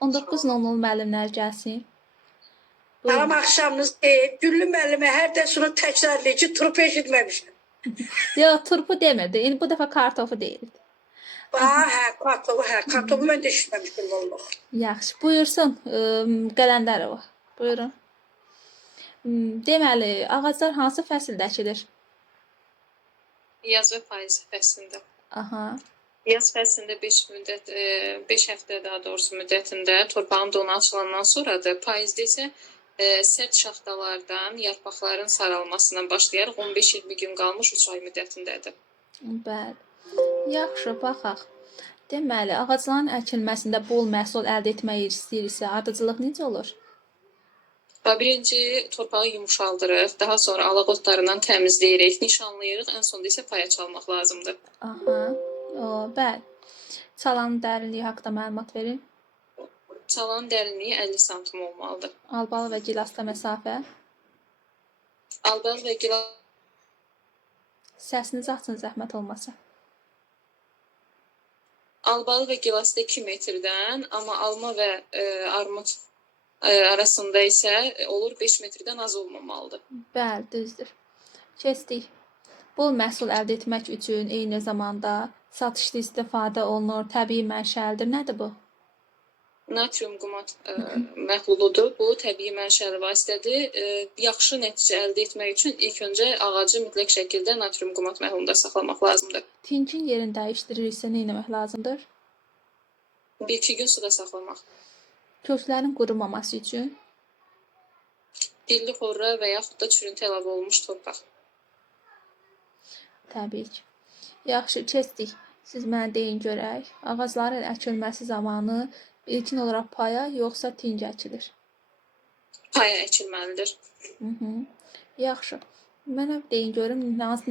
19:00 müəllimlər gəlsin. Salam Buyurun. axşamınız xeyir. Güllü müəllimə hər dərs onu təkrarlayır ki, trup eşitməmişəm. Yox, turpu demirdi. İndi bu dəfə kartofu deyildi. Kartofu mən də eşitməmişdim vallahi. Yaxşı, buyursun Qələndərova. Buyurun. Deməli, ağaclar hansı fəsildə əkilir? Yaz və payız fəslində. Aha. Yaz fəslində 5 həftə daha doğrusu müddətində torpağın donu açılandan sonradır. Payızda isə sərt şaxtalardan yarpaqların saralmasından başlayaraq 15-20 gün qalmış 3 ay müddətindədir. Bəli. Yaxşı, baxaq. Deməli, ağacların əkilməsində bol məhsul əldə etmək istəyirsə, ardıcıllıq necə olur? Birinci torpağı yumşaldırıq, daha sonra alaq otlarından təmizləyirik, nişanlayırıq, ən sonda isə paya çalmaq lazımdır. Aha. Bəli. Çalanın dərinliyi haqqında məlumat verin. Çalanın dərinliyi 50 sm olmalıdır. Albalı və gilasda məsafə. Albalı və gilas Səsinizi açın, zəhmət olmasa. Albalı və gilasda 2 metrdən, amma alma və armud arasında isə olur 5 metrdən az olmamalıdır. Bəli, düzdür. Keçdik. Bol məhsul əldə etmək üçün eyni zamanda satışda istifadə olunur, təbii mənşəlidir. Nədir bu? Natrium qumat məhluludur. Bu təbii mənşəli vasitədir. Yaxşı nəticə əldə etmək üçün ilk öncə ağacı mütləq şəkildə natrium qumat məhlulunda saxlamaq lazımdır. Tincin yerini dəyişdiririksə nə etmək lazımdır? 1-2 gün suda saxlamaq. Köklərin qurumaması üçün Dilli xorra və yaxud da çürüntü əlavə olunmuş torpaq. təbii ki. Yaxşı, keçdik. Siz mənə deyin görək, ağacların əkilməsi zamanı ilkin olaraq paya yoxsa tinc əkilir? Paya əkilməlidir. Yaxşı. Mənə deyin görüm,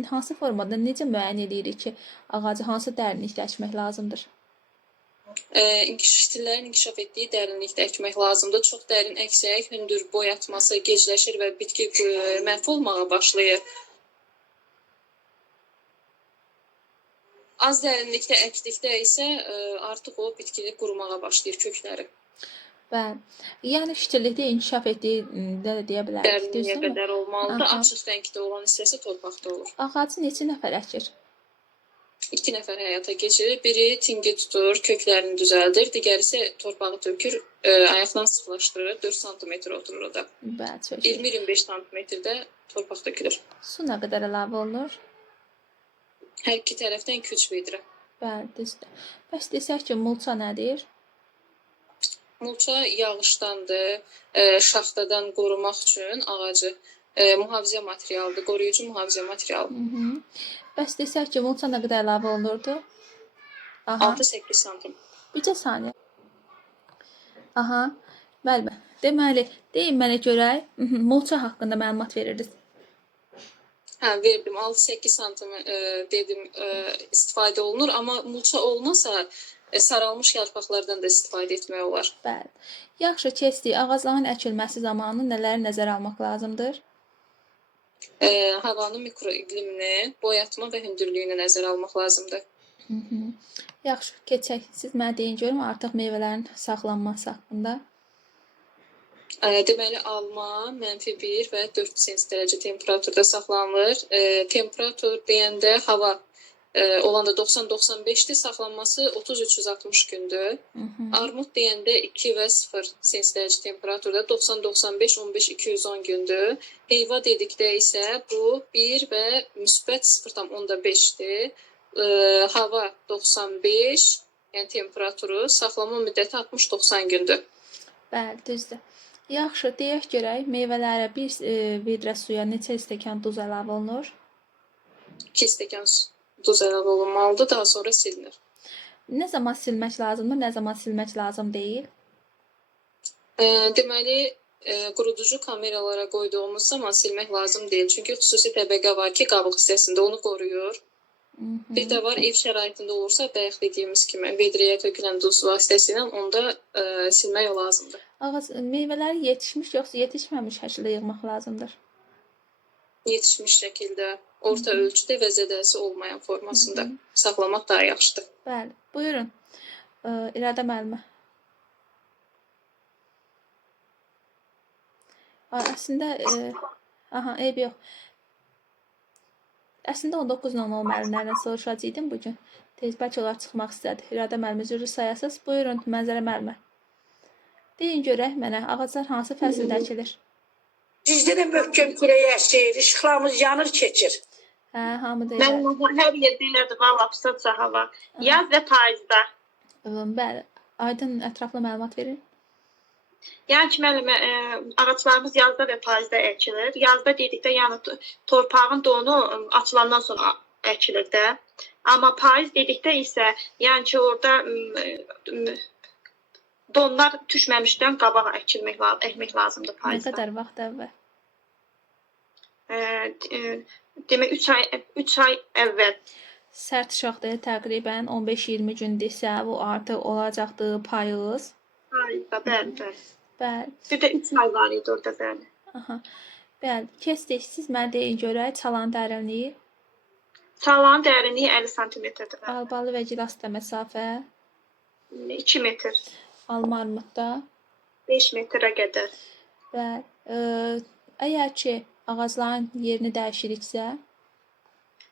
hansı formada, necə müəyyən edirik ki, ağacı hansı dərinlikdə əkmək lazımdır? Ştillərin inkişaf etdiyi dərinlikdə əkmək lazımdır. Çox dərin əksək, hündür boy atması gecləşir və bitki məhv olmağa başlayır. Az dərinlikdə əkdikdə isə artıq o bitkini qurumağa başlayır kökləri. Bəli. Yəni ştillikdə inkişaf etdiyi də deyə bilərik. Dərinliyə qədər olmalıdır. Aha. Açıq rəngdə olan hissəsi torpaqda olur. Ağacı neçə nəfər əkir? 2 nəfər həyata keçirir. Biri tingi tutur, köklərini düzəldir. Digəri isə torpağı tökür, ayaqdan sıxlaşdırır. 4 sm oturur o da. Bəli, çox iyi. 20-25 sm-də torpaq tökülür. Su nə qədər əlavə olunur? Hər iki tərəfdən 2-3 litrə. Bəli, düzdür. Bəs desək ki, mulça nədir? Mulça yağışdandır, şaxtadan qorumaq üçün ağacı mühafizə materialıdır, qoruyucu mühafizə materialı. Bəs desək ki, mulça nə qədər əlavə olunurdu? 6-8 sm. Bircə saniyə. Aha, müəllimə. Deməli, deyin mənə görək, mulça haqqında məlumat verirdiniz. Verdim. 6-8 sm dedim istifadə olunur, amma mulça olmasa saralmış yarpaqlardan da istifadə etmək olar. Bəli. Yaxşı, keçdik. Ağacların əkilməsi zamanı nələri nəzərə almaq lazımdır? Havanın mikroiqlimini, boyatma və hündürlüyünü nəzərə almaq lazımdır. Yaxşı, keçək. Siz mənə deyin görüm artıq meyvələrin saxlanması haqqında. Deməli, alma -1 və 4 dərəcə temperaturda saxlanılır. Temperatur deyəndə hava olanda 90-95-dir, saxlanması 30-360 gündür. Armud deyəndə 2 və 0 dərəcə temperaturda 90-95, 15-210 gündür. Heyva dedikdə isə bu 1 və müsbət 0,5-dir. Hava 95, yəni temperaturu, saxlama müddəti 60-90 gündür. Bəli, düzdür. Yaxşı, deyək görək, meyvələrə 1 vidrə suya neçə stəkan duz əlavə olunur? 2 stəkan duz əlavə olunmalıdır, daha sonra silinir. Nə zaman silmək lazımdır, nə zaman silmək lazım deyil? Deməli, quruducu kameralara qoyduğumuz zaman silmək lazım deyil. Çünki xüsusi təbəqə var ki, qabıq hissəsində onu qoruyur. Bir də var, ev şəraitində olursa, bayaq dediyimiz kimi vedrəyə tökülən duz vasitəsilə onda silmək lazımdır. Ağac meyvələri yetişmiş yoxsa yetişməmiş şəkildə yığmaq lazımdır? Yetişmiş şəkildə, orta ölçüdə və zədəsi olmayan formasında saxlamaq daha yaxşıdır. Bəli, buyurun. İradə müəllimə. Əslində aha, eyb yox. Əslində 19:00 müəllimlərdən soruşacaqdım bu gün. Tez bəlkə onlar çıxmaq istədi. İradə müəllimə üzrü sayasız. Buyurun, Mənzərə müəllimə. Deyin görək mənə, ağaclar hansı fəsildə əkilir? Sizdə də möhkəm külək əsir, işıqlarımız yanır keçir. Hə, hamı da elə. Mən hər yerdə elədir, valla pısatca hava. Yaz və payızda. Bəli, aydın ətraflı məlumat verin. Yəni ki, müəllimə, ağaclarımız yazda və payızda əkilir. Yazda dedikdə, yəni torpağın donu açılandan sonra əkilir də. Amma payız dedikdə isə, yəni ki, orada donlar düşməmişdən qabaq əkmək lazımdır Nə payızda. qədər vaxt əvvəl? Demək 3 ay əvvəl. Sərt şaxtaya təqribən 15-20 gündirsə, bu artıq olacaqdır payız. Payızda, bəli. Bəli. Bir də 3 ay var idi orada, bəli. Aha. Bəli, keçdik. Siz mənə deyin görək çalan dərinliyi, Çalanın dərinliyi 50 sm-dir. albalı və gilasda məsafə, 2 metr, alma armudda. 5 metrə qədər. Bəli. Əgər ki, ağacların yerini dəyişiriksə,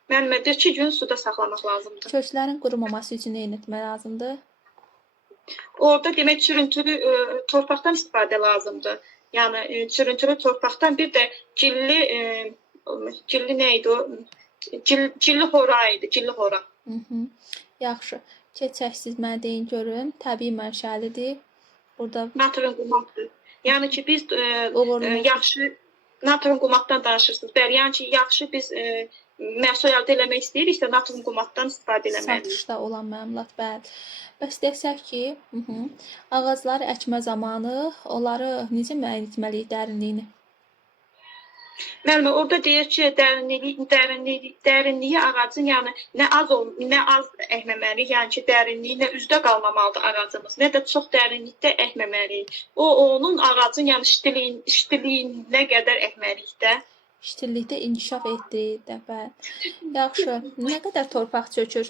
Müəllimə, 2 gün suda saxlamaq lazımdır. köklərin qurumaması üçün nə etmək lazımdır? Orada demək çürüntülü torpaqdan istifadə lazımdır. Yəni çürüntülü torpaqdan bir də gilli nə idi o? Gilli hora idi, gilli hora. Yaxşı. Keçək siz mənə deyin görüm. Təbii mənşəlidir. Burada Natrın qumatdır. Yəni ki biz yaxşı natrın qumatdan danışırsınız. Bəli, yəni ki yaxşı biz məhsul əldə etmək istəyiriksə natrın qumatdan istifadə etməliyik. satışda olan məmulat, bəli. Bəs desək ki, ağacları əkmə zamanı onları necə müəyyən etməliyik dərinliyini? Müəllimə, orada deyir ki, dərinliyi ağacın, yəni nə az əkməməliyik, yəni ki, dərinliyi nə üzdə qalmamalıdır ağacımız, nə də çox dərinlikdə əkməməliyik. Onun ağacın, yəni iştiliyinə qədər əkməliyik də. İştillikdə inkişaf etdiyi də, bəli. Yaxşı. Nə qədər torpaq çökür?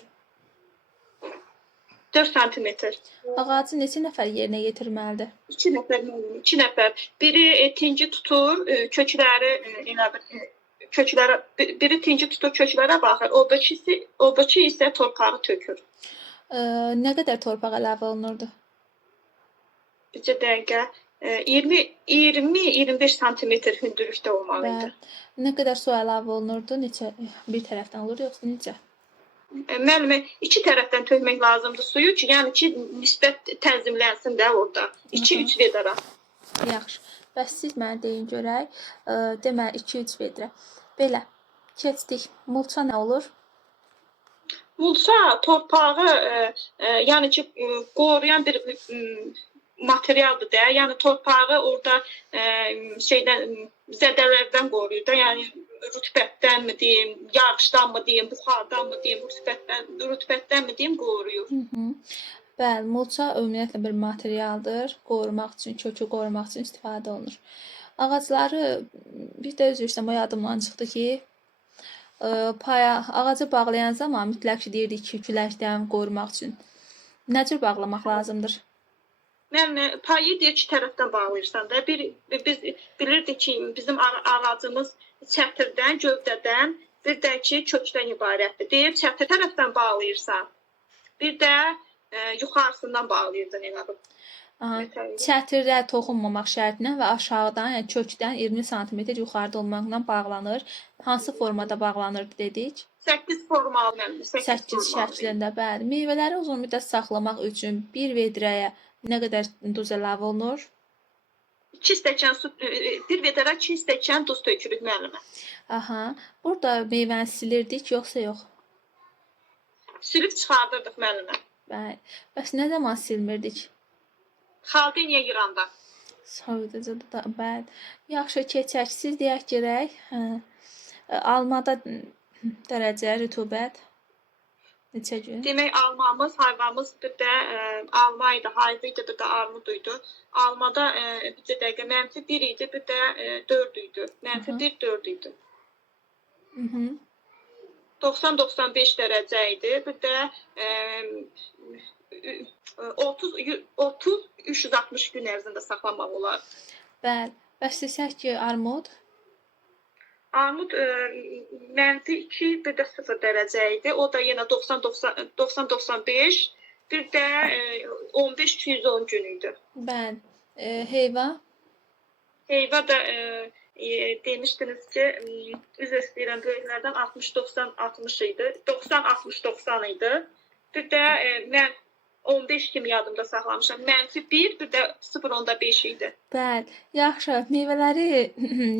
4 sm. Ağacı neçə nəfər yerinə yetirməlidir? 2 nəfər, 2 nəfər. Biri tinci tutur, kökləri elə köklərə, biri tinci tutur, köklərə baxır. Oradakı isə torpağı tökür. Nə qədər torpaq əlavə olunurdu? Bircə dəqiqə 20-25 sm hündürlükdə olmalı idi. Nə qədər su əlavə olunurdu? Neçə bir tərəfdən olur yoxsa necə? Müəllimə, 2 tərəfdən tökmək lazımdır suyu ki, yəni ki, nisbət tənzimlənsin də orada. 2-3 vedra. Yaxşı. Bəs siz mənə deyin görək, deməli 2-3 vedrə. Belə, keçdik. Mulça nə olur? Mulça torpağı, yəni ki, qoruyan bir materialdır da. Yəni torpağı orada zədələrdən qoruyur da. Yəni rütbətdənmi deyim, yağışdanmı deyim, buxardanmı deyim, rütbətdənmi deyim qoruyur. Bəli, mulça ümumiyyətlə bir materialdır. Qorumaq üçün, kökü qorumaq üçün istifadə olunur. Ağacları bir də üzr istəyirəm, o yadımdan çıxdı ki, ağacı bağlayan zaman mütləq ki deyirdik ki, küləkdən qorumaq üçün nə cür bağlamaq lazımdır? Müəllimə, payı deyir 2 tərəfdən bağlayırsan da. Biz bilirdik ki, bizim ağacımız çətirdən, gövdədən, bir də ki, kökdən ibarətdir. Deyir, çətir tərəfdən bağlayırsan, bir də yuxarısından bağlayırdın elə bu. Çətirdə toxunmamaq şərtinə və aşağıdan, yəni kökdən 20 sm yuxarıda olmaqla bağlanır. Hansı formada bağlanır dedik? 8 formalı müəllimə, 8 şəklində, bəli. Meyvələri uzun müddət saxlamaq üçün bir vedrəyə nə qədər duz əlavə olunur? 2 stəkan su, bir vedrə 2 stəkan duz tökürük müəllimə. Aha. Burada meyvəni silirdik yoxsa yox? Silib çıxardırdıq müəllimə. Bəli. Bəs nə zaman silmirdik? Xaldiniya yığanda. Soyuducuda da, bəli. Yaxşı, keçək. Siz deyək görək, almada dərəcə rütubət neçə gün? Demək, almamız, hayvamız bir də alma idi, hayva idi, bir də armud idi. Almada bir dəqiqə -1 idi, bir də 4 idi. -1, 4 idi. 90-95 dərəcə idi, bir də 30-360 gün ərzində saxlamaq olar. Bəli. Bəs desək ki, armud? Armud -2, bir də 0 dərəcə idi. O da yenə 90-95, bir də 15-210 gün idi. Bəli. Heyva? Heyva da demişdiniz ki, üzr istəyirəm, böyüklərdən 60-90-60 idi. 90-60-90 idi. Bir də mən 15 kimi yadımda saxlamışam. -1, bir də 0.5 idi. Bəli. Yaxşı. Meyvələri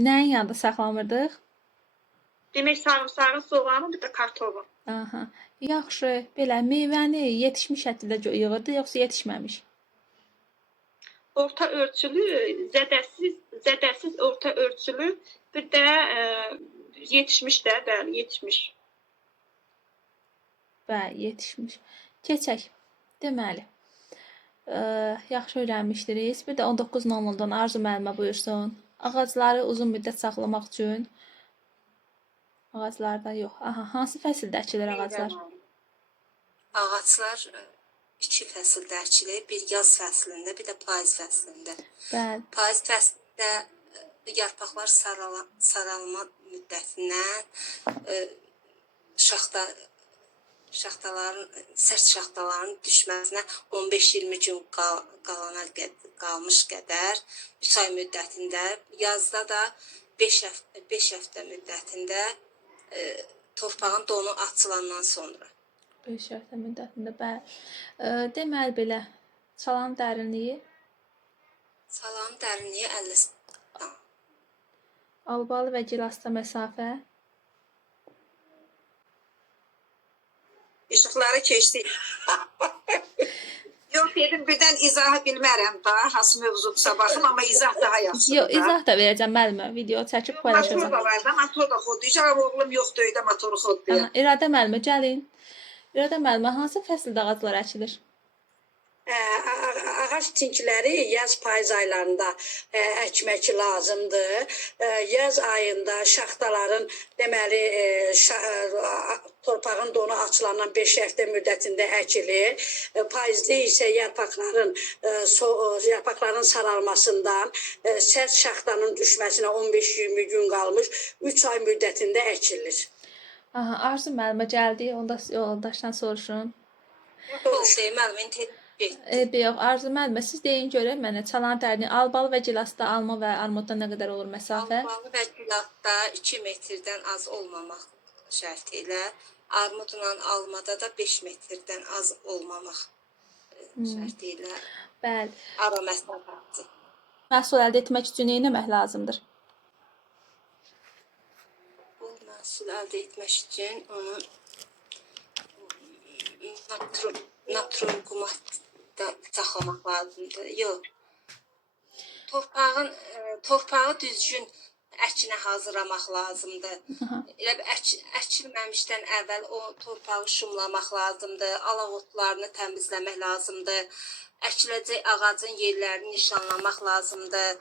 nəyin yanında saxlamırdıq? Demək sarımsağın, soğanın, bir də kartofun. Aha. Yaxşı. Belə meyvəni yetişmiş şəkildə yığırdı, yoxsa yetişməmiş? Orta ölçülü, zədəsiz orta ölçülü, bir də yetişmiş də, bəli, yetişmiş. Bəli, yetişmiş. Keçək. Deməli, yaxşı öyrənmişdiniz. Bir də 19:00-dan Arzu müəllimə buyursun. Ağacları uzun müddət saxlamaq üçün ağaclarda yox. Aha, hansı fəsildə əkilir ağaclar? Ağaclar iki fəsildə əkilir. Bir yaz fəslində, bir də payız fəslində. Bəli. Payız fəslində yarpaqlar saralma müddətindən sərt şaxtaların düşməsinə 15-20 gün qalmış qədər 3 ay müddətində, yazda da 5 həftə müddətində torpağın donu açılandan sonra. 5 həftə müddətində, bəli. Deməli belə, çalanın dərinliyi, Salanın dərinliyi 50 sm. albalı və gilasda məsafə, İşıqları keçdik. Yox, dedim birdən izahı bilmərəm da, hansı mövzudursa baxım, amma izah daha yaxşıdır. yox, izah da verəcəm müəllimə, video çəkib Motor paylaşacağam. da var da, motor da xodlayacaq, oğlum yoxdur, evdə motoru xodlayır. Aha, İradə müəllimə gəlin. İradə müəllimə hansı fəsildə ağaclar əkilir? Ağac tinkiləri yaz payız aylarında əkmək lazımdır. Yaz ayında şaxtaların deməli torpağın donu açılandan 5 həftə müddətində əkilir. Payızda isə yarpaqların saralmasından sərt şaxtanın düşməsinə 15-20 gün qalmış 3 ay müddətində əkilir. Aha, Arzu müəllimə gəldi, onda yoldaşdan soruşun. Yox, Arzu müəllimə, siz deyin görək mənə çalanın dərinliyi albalı və gilasda alma və armudda nə qədər olur məsafə? Albalı və gilasda 2 metrdən az olmamaq şərti ilə, armudla almada da 5 metrdən az olmamaq şərti ilə Bəli. ara məsafədir. Məhsul əldə etmək üçün nə etmək lazımdır? Bu məhsul əldə etmək üçün onu natron qumatda saxlamaq lazımdır. Yox. Torpağı düzgün əkinə hazırlamaq lazımdır. Elə əkilməmişdən əvvəl o torpağı şumlamaq lazımdır. Alaq otlarını təmizləmək lazımdır. Əkiləcək ağacın yerlərini nişanlamaq lazımdır.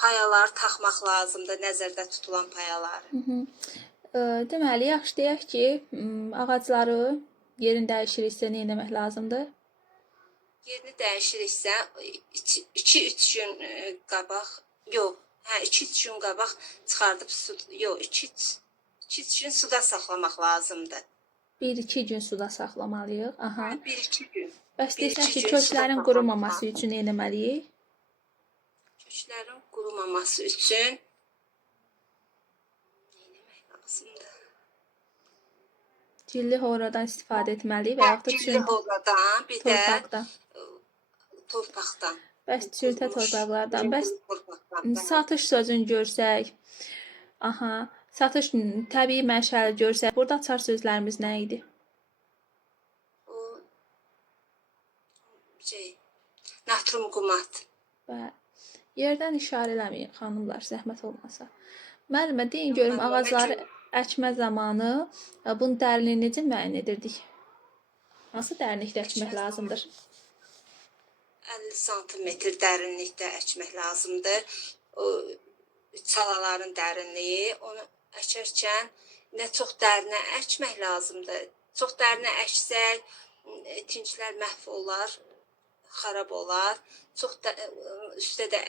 Payalar taxmaq lazımdır, nəzərdə tutulan payalar. Deməli, yaxşı deyək ki, ağacları yerini dəyişiriksə nə etmək lazımdır? Yerini dəyişiriksə 2-3 gün qabaq, yox, 2-3 gün qabaq çıxardıb yox, 2-3 gün suda saxlamaq lazımdır. 1-2 gün suda saxlamalıyıq. Aha. 1-2 gün. Bəs desək ki, köklərin qurumaması üçün nə etməliyik? Köklərin qurumaması üçün nə etmək lazımdır? Cilli horadan istifadə etməliyik və yaxud da Cilli horadan, bir də torpaqdan. Bəs çürütə torpaqlardan. Bəs satış sözünü görsək, aha, satış təbii mənşəli görsək, burada açar sözlərimiz nə idi? Natrum qumat. Və yerdən işarə eləməyin, xanımlar, zəhmət olmasa. Müəllimə, deyin görüm, ağacları əkmə zamanı bunun dərinliyini necə müəyyən edirdik? Hansı dərinlikdə əkmək lazımdır? 50 sm dərinlikdə əkmək lazımdır. O çalaların dərinliyi, onu əkərkən nə çox dərinə əkmək lazımdır. Çox dərinə əksək tinklər məhv olar, xarab olar. Çox da üstə də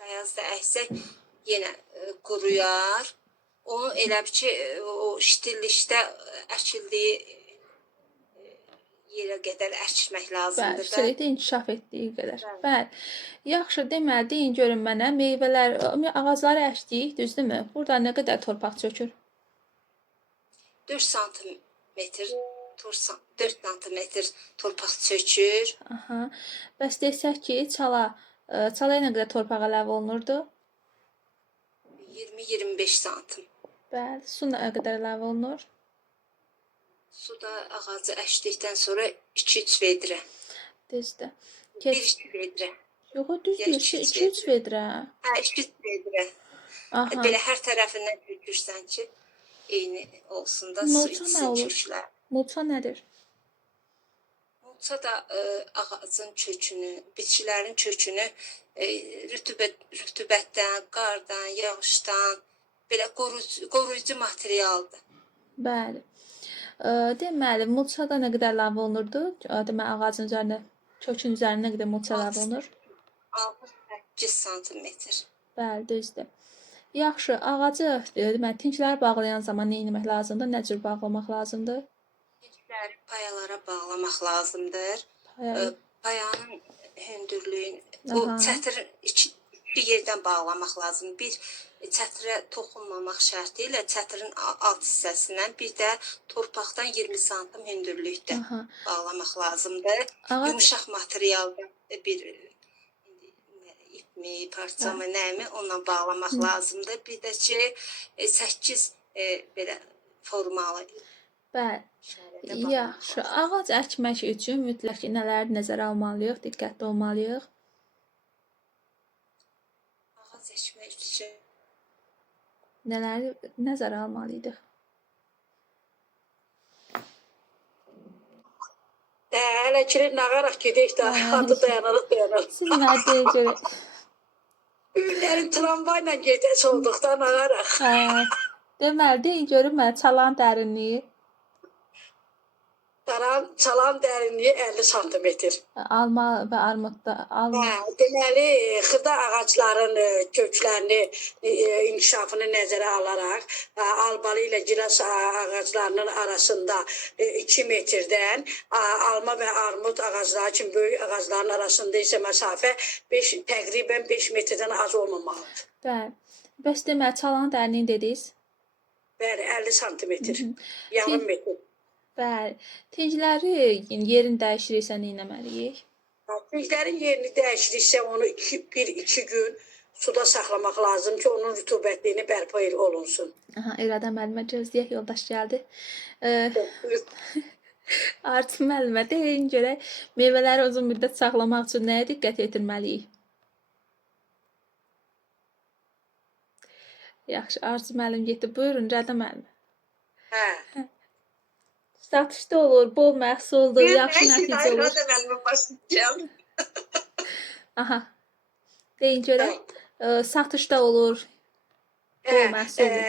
dayazda əksək yenə quruyar. Onu elə bil ki, o ştillikdə əkildiyi yerə qədər əkmək Bəli, lazımdır da. sürekli inkişaf etdiyi qədər. Bəli. Yaxşı, deməli, deyin görün mənə, meyvələr, ağacları əkdik, düzdürmü? Burada nə qədər torpaq çökür? 4 sm 4 sm torpaq çökür. Aha. Bəs desək ki, çalaya nə qədər torpaq əlavə olunurdu? 20-25 sm. Bəli. Su nə qədər əlavə olunur? Suda ağacı əkdikdən sonra 2-3 vedrə. Düzdür. 1-2 vedrə. Yox, düz Ya deyirsən, iki 2-3 vedrə. Hə, 2-3 vedrə. Aha. Belə hər tərəfindən tökürsən ki, eyni olsun da su Mulça nə içsin olur? köklər. Mulça nədir? Mulça da ağacın kökünü, bitkilərin kökünü rütubətdən, qardan, yağışdan belə qoruyucu materialdır. Bəli. Deməli, mulçada nə qədər əlavə olunurdu? Deməli, ağacın üzərinə, kökün üzərinə nə qədər mulça əlavə olunur? 6-8 sm. Bəli, düzdür. Yaxşı, ağacı, deməli, tinkləri bağlayan zaman nə etmək lazımdır? Nə cür bağlamaq lazımdır? Tinkləri payalara bağlamaq lazımdır. Payanın hündürlüyünü, o Aha. çətirin iki yerdən bağlamaq lazımdır. Bir çətirə toxunmamaq şərti ilə çətirin alt hissəsindən, bir də torpaqdan 20 sm hündürlükdə Aha. bağlamaq lazımdır. Ağac- Yumşaq materialdan bir ipmi, parçamı, nəyimi onunla bağlamaq lazımdır. Bir də ki 8 belə formalı Bəli. işarədə bağlamaq Yaxşı, ağac əkmək üçün mütləq ki, nələri nəzərə almalıyıq, diqqətli olmalıyıq? ağac əkmək üçün Nələri nəzərə almalıydıq? Hələ ki nağaraq gedək də, adı dayanarıq. Siz mənə deyin görək. Günlərin tramvayla gedəs olduqda nağaraq. Deməli, deyin görün mənə çalan dərinliyi. Çalan dərinliyi 50 sm. Alma və armudda Deməli, xırda ağacların köklərini, inkişafını nəzərə alaraq, albalı ilə gilas ağaclarının arasında 2 metrdən, alma və armud ağacları kimi böyük ağacların arasında isə məsafə təqribən 5 metrdən az olmamalıdır. Bəli. Bəs deməli, çalan dərinliyi dediniz? Bəli, 50 sm. Yarım metr. Bəli. Tincləri yerini dəyişiriksə nə etməliyik? Tinklərin yerini dəyişiriksə onu 1-2 gün suda saxlamaq lazım ki, onun rütubətliyini bərpa olunsun. Aha, İradə müəllimə gözləyək, yoldaş gəldi. Artıq müəllimə deyin görək, meyvələri uzun müddət saxlamaq üçün nəyə diqqət yetirməliyik? Yaxşı, Arzu müəllim getdi. Buyurun, İradə müəllimə. Hə. Satışda olur, bol məhsuldur, yaxşı nəticə olur. Aha. Deyin görək, satışda olur, bol məhsuldur.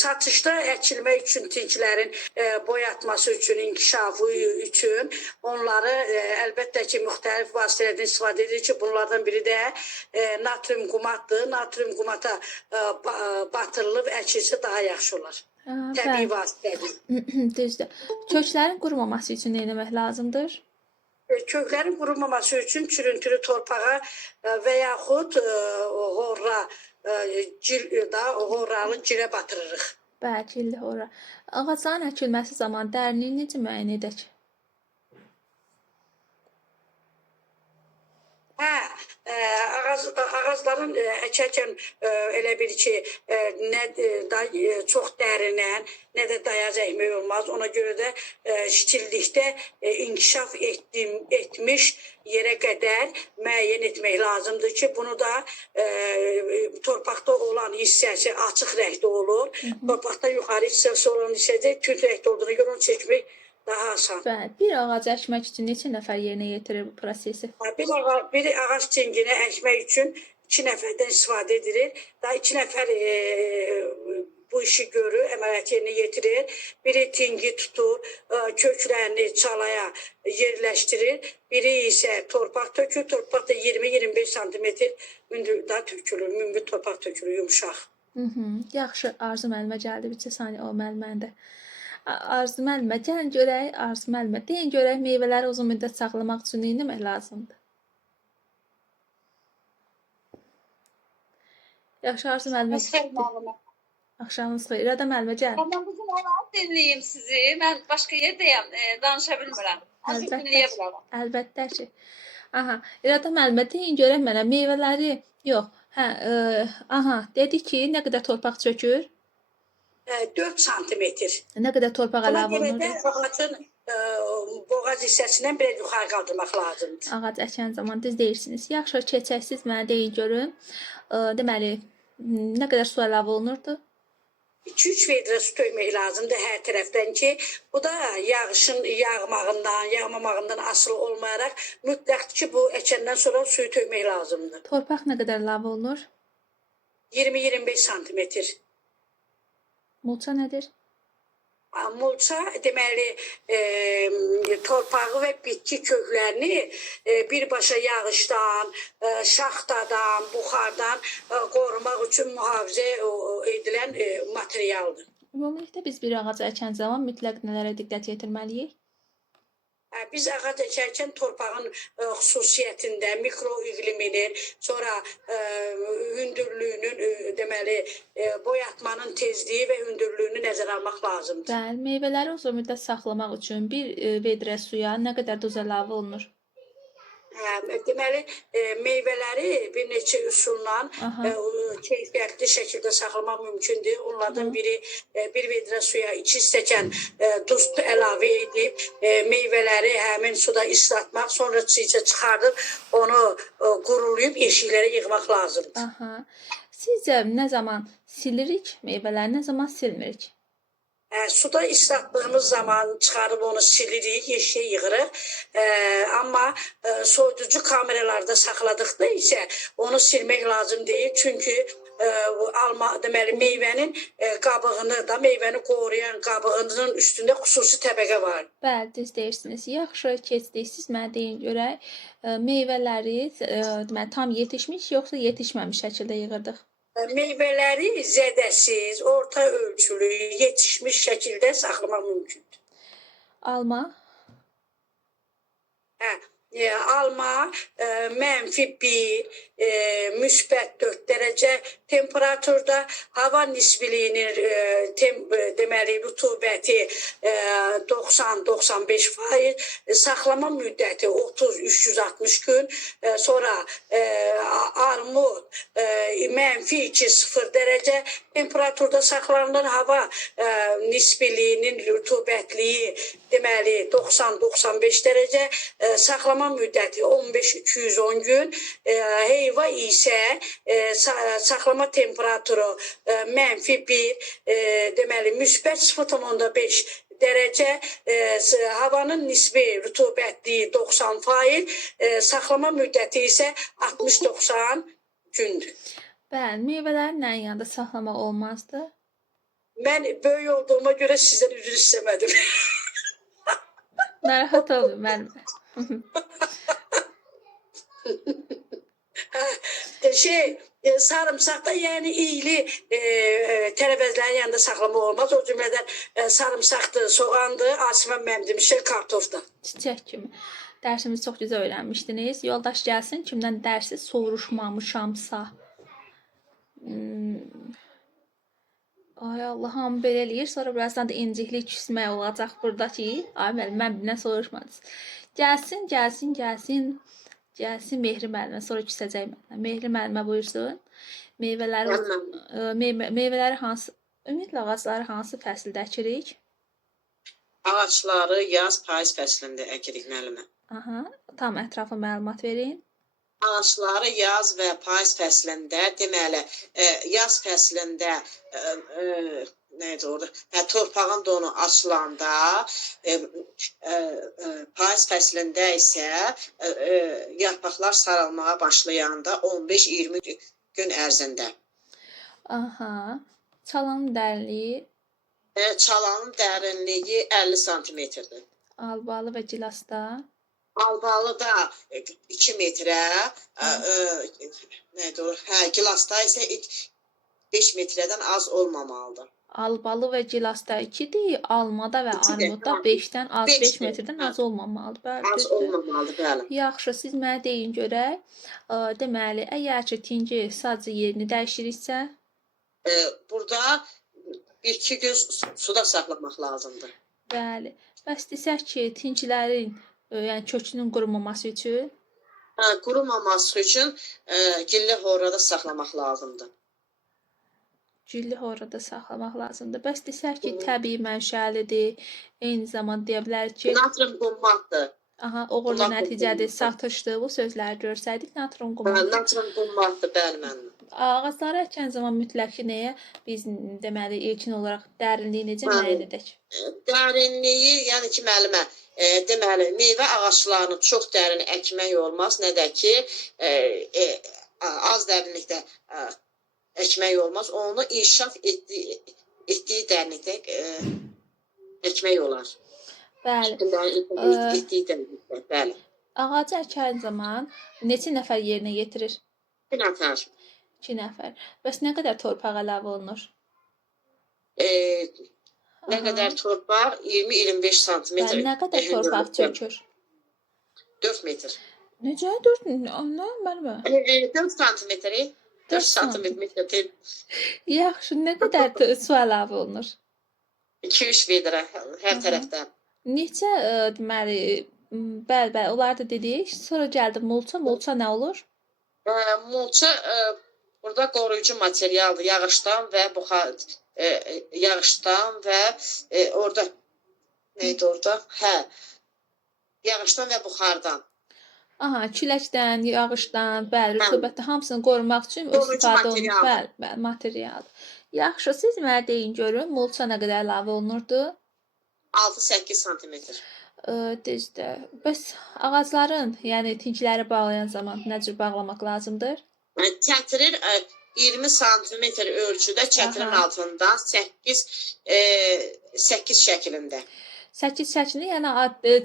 Satışda əkilmək üçün tinklərin boyatması üçün, inkişafı üçün onları əlbəttə ki, müxtəlif vasitələrdən istifadə edilir ki, bunlardan biri də natrium qumatdır. Natrium qumata batırılıb əkilsə daha yaxşı olar. Təbii vasitədir. Düzdür. Köklərin qurumaması üçün nə etmək lazımdır? Köklərin qurumaması üçün çürüntülü torpağa və yaxud horralı girə batırırıq. Bəli, cilli horra. Ağacların əkilməsi zaman dərinliyi necə müəyyən edək? Ağacların əkərkən elə bil ki, nə çox dərinən, nə də dayaz əkmək olmaz. Ona görə də ştillikdə inkişaf etmiş yerə qədər müəyyən etmək lazımdır ki, bunu da torpaqda olan hissəsi açıq rəngdə olur. Torpaqda yuxarı hissəsi olan hissədə tünd rəngdə olduğuna görə onu çəkmək daha asan. Bəli, bir ağac əkmək üçün neçə nəfər yerinə yetirir bu prosesi? Bir ağac tingini əkmək üçün 2 nəfərdən istifadə edilir. Daha 2 nəfər bu işi görür, əməliyyat yerinə yetirir. Biri tingi tutur, köklərini çalaya yerləşdirir. Biri isə torpaq tökür. Torpaq da 20-25 santimetr hündürlükdə tökülür. Münbit torpaq tökülür, yumşaq. Yaxşı, Arzu müəllimə gəldi. Bir saniyə o müəlliməndə. Arzu müəllimə, gəlin görək, Arzu müəllimə. Deyin görək meyvələri uzun müddət saxlamaq üçün nə etmək lazımdır? Yaxşı, Arzu müəllimə. Axşamınız xeyir. İradə müəllimə gəl. Tamam, bizim olanı dinləyim sizi. Mən başqa yerdəyəm, danışa bilmirəm. Azı dinləyə bilərəm. Əlbəttə ki. Aha, İradə müəllimə deyin görək mənə meyvələri yox. Dedi ki, nə qədər torpaq çökür? 4 santimetr. Nə qədər torpaq Ona əlavə görə olunur? də ağacın boğaz hissəsindən biraz yuxarı qaldırmaq lazımdır. Ağac əkən zaman düz deyirsiniz. Yaxşı, keçəksiz mənə deyin görüm. Deməli, nə qədər su əlavə olunurdu? 2-3 vedrə su tökmək lazımdır hər tərəfdən ki, bu da yağışın yağmamağından asılı olmayaraq mütləqdir ki, bu əkəndən sonra suyu tökmək lazımdır. Torpaq nə qədər əlavə olunur? 20-25 santimetr. Mulça nədir? Mulça deməli torpağı və bitki köklərini birbaşa yağışdan, şaxtadan, buxardan qorumaq üçün mühafizə edilən materialdır. Ümumilikdə biz bir ağacı əkən zaman mütləq nələrə diqqət yetirməliyik? Biz ağac əkərkən torpağın xüsusiyyətindən, mikroiqliminin, sonra hündürlüyünün, deməli, boyatmanın tezliyi və hündürlüyünü nəzərə almaq lazımdır. Bəli, meyvələri uzun müddət saxlamaq üçün bir vedrə suya nə qədər duz əlavə olunur? Deməli, meyvələri bir neçə üsulla keyfiyyətli şəkildə saxlamaq mümkündür. Onlardan biri bir vedrə suya 2 stəkan duz əlavə edib, meyvələri həmin suda islatmaq, sonra çiğcə çıxardıb, onu qurulayıb yeşiklərə yığmaq lazımdır. Sizcə nə zaman silirik meyvələri, nə zaman silmirik? Suda islatdığımız zaman çıxarıb onu silirik, yeşiyə yığırıq. Amma soyuducu kameralarda saxladıqda isə onu silmək lazım deyil. Çünki deməli, meyvənin qabığını da, meyvəni qoruyan qabığının üstündə xüsusi təbəqə var. Bəli, düz deyirsiniz. Yaxşı keçdik. Siz mənə deyin görək, meyvələri deməli, tam yetişmiş, yoxsa yetişməmiş şəkildə yığırdıq? Meyvələri zədəsiz, orta ölçülü, yetişmiş şəkildə saxlamaq mümkündür. Alma? Alma -1, müsbət 4 dərəcə temperaturda, hava nisbiliyinin deməli rutubəti 90-95%, saxlama müddəti 30-360 gün, sonra armud -2-0 dərəcə temperaturda saxlanılır, hava nisbiliyinin rutubətliyi deməli 90-95 dərəcə, saxlama müddəti 15-210 gün, heyva isə saxlama temperaturu -1, deməli müsbət 0,5 dərəcə, havanın nisbi rutubətliyi 90%, saxlama müddəti isə 60-90 gündür. Bəli, meyvələri nəyin yanında saxlamaq olmazdı? Mən böyük olduğuma görə sizdən üzr istəmədim. Narahat olmayın müəllim. Sarımsaqda yəni iyili tərəvəzlərin yanında saxlamaq olmaz. O cümlədən sarımsaqdır, soğandır, Asimə mənim demişlər, kartofda. Çiçək kimi. Dərsimizi çox gözəl öyrənmişdiniz. Yoldaş gəlsin, kimdən dərsi soruşmamışamsa. Ay Allahım, belə eləyir. Sonra birazdan da inciklik küsmək olacaq burada ki, ay müəllim, mən bindən soruşmadınız. Gəlsin Mehri müəllimə, sonra küsəcək mənə. Mehri müəllimə buyursun. Meyvələri hansı, ümumiyyətlə ağacları hansı fəsildə əkirik? Ağaçları yaz, payız fəslində əkirik müəllimə. Tam ətraflı məlumat verin. Ağaçları yaz və payız fəslində, deməli, yaz fəslində neydi orada? Torpağın donu açılanda, payız fəslində isə yarpaqlar saralmağa başlayanda 15-20 gün ərzində. Çalanın dərinliyi Çalanın dərinliyi 50 sm-dir. albalı və gilasda Albalı da 2 metrə, nədir o? Hə, gilasda isə 5 metrədən az olmamalıdır. albalı və gilasda 2-dir, almada və İkidir, armudda hə. 5-dən az, 5 Beşdir, metrdən hə. az olmamalıdır. Bəli, Az düzdür. olmamalıdır, bəli. Yaxşı, siz mənə deyin görək. Deməli, əgər ki tinci sadəcə yerini dəyişiriksə, Burada 1-2 gün suda saxlamaq lazımdır. bəli. Bəs desək ki, tincilərin, yəni kökünün qurumaması üçün Qurumaması üçün gilli horada saxlamaq lazımdır. gülli horada saxlamaq lazımdır. Bəs desək ki, təbii mənşəlidir, eyni zamanda deyə bilərik ki, Natron qumbatdır. aha, uğurlu Natron nəticədir, qumbatdır. satışdır. Bu sözləri görsəydik, natron qumu. Natron qumbatdır, bəli mənim. Ağacları əkən zaman mütləq ki, nəyə biz deməli ilkin olaraq dərinliyi necə müəyyən edək? Dərinliyi, yəni ki, müəllimə, deməli, meyvə ağaclarını çox dərin əkmək olmaz. Nə də ki, az dərinlikdə əkmək olmaz. Onu inkişaf etdiyi dərinlikdə əkmək olar. Bəli. Etdiyi dərinlikdə, bəli. Ağacı əkən zaman neçə nəfər yerinə yetirir? 2 nəfər. 2 nəfər. Bəs nə qədər torpaq əlavə olunur? Nə qədər torpaq? 20-25 sm. Bəli, nə qədər torpaq çökür? 4 metr. Necə? 4 nə mənbə? 4 sm. 4 sm. Yaxşı, nə qədər su əlavə olunur? 2-3 vedrə hər tərəfdən. Neçə deməli bəli, onları da dedik. Sonra gəldi mulça. Mulça nə olur? Mulça burada qoruyucu materialdır. Yağışdan və buxar yağışdan və orada neydi orada? Hə. Yağışdan və buxardan. Aha, küləkdən, yağışdan, bəli, rütubətdən hamısını qorumaq üçün istifadə olunur. Bəli, bəli, materialdır. Yaxşı, siz mənə deyin görün, mulça nə qədər əlavə olunurdu? 6-8 sm. Düzdür. Bəs ağacların, yəni tinkləri bağlayan zaman nə cür bağlamaq lazımdır? Çətirin 20 sm ölçüdə çətirin altından 8 şəklində. 8 şəkli, yəni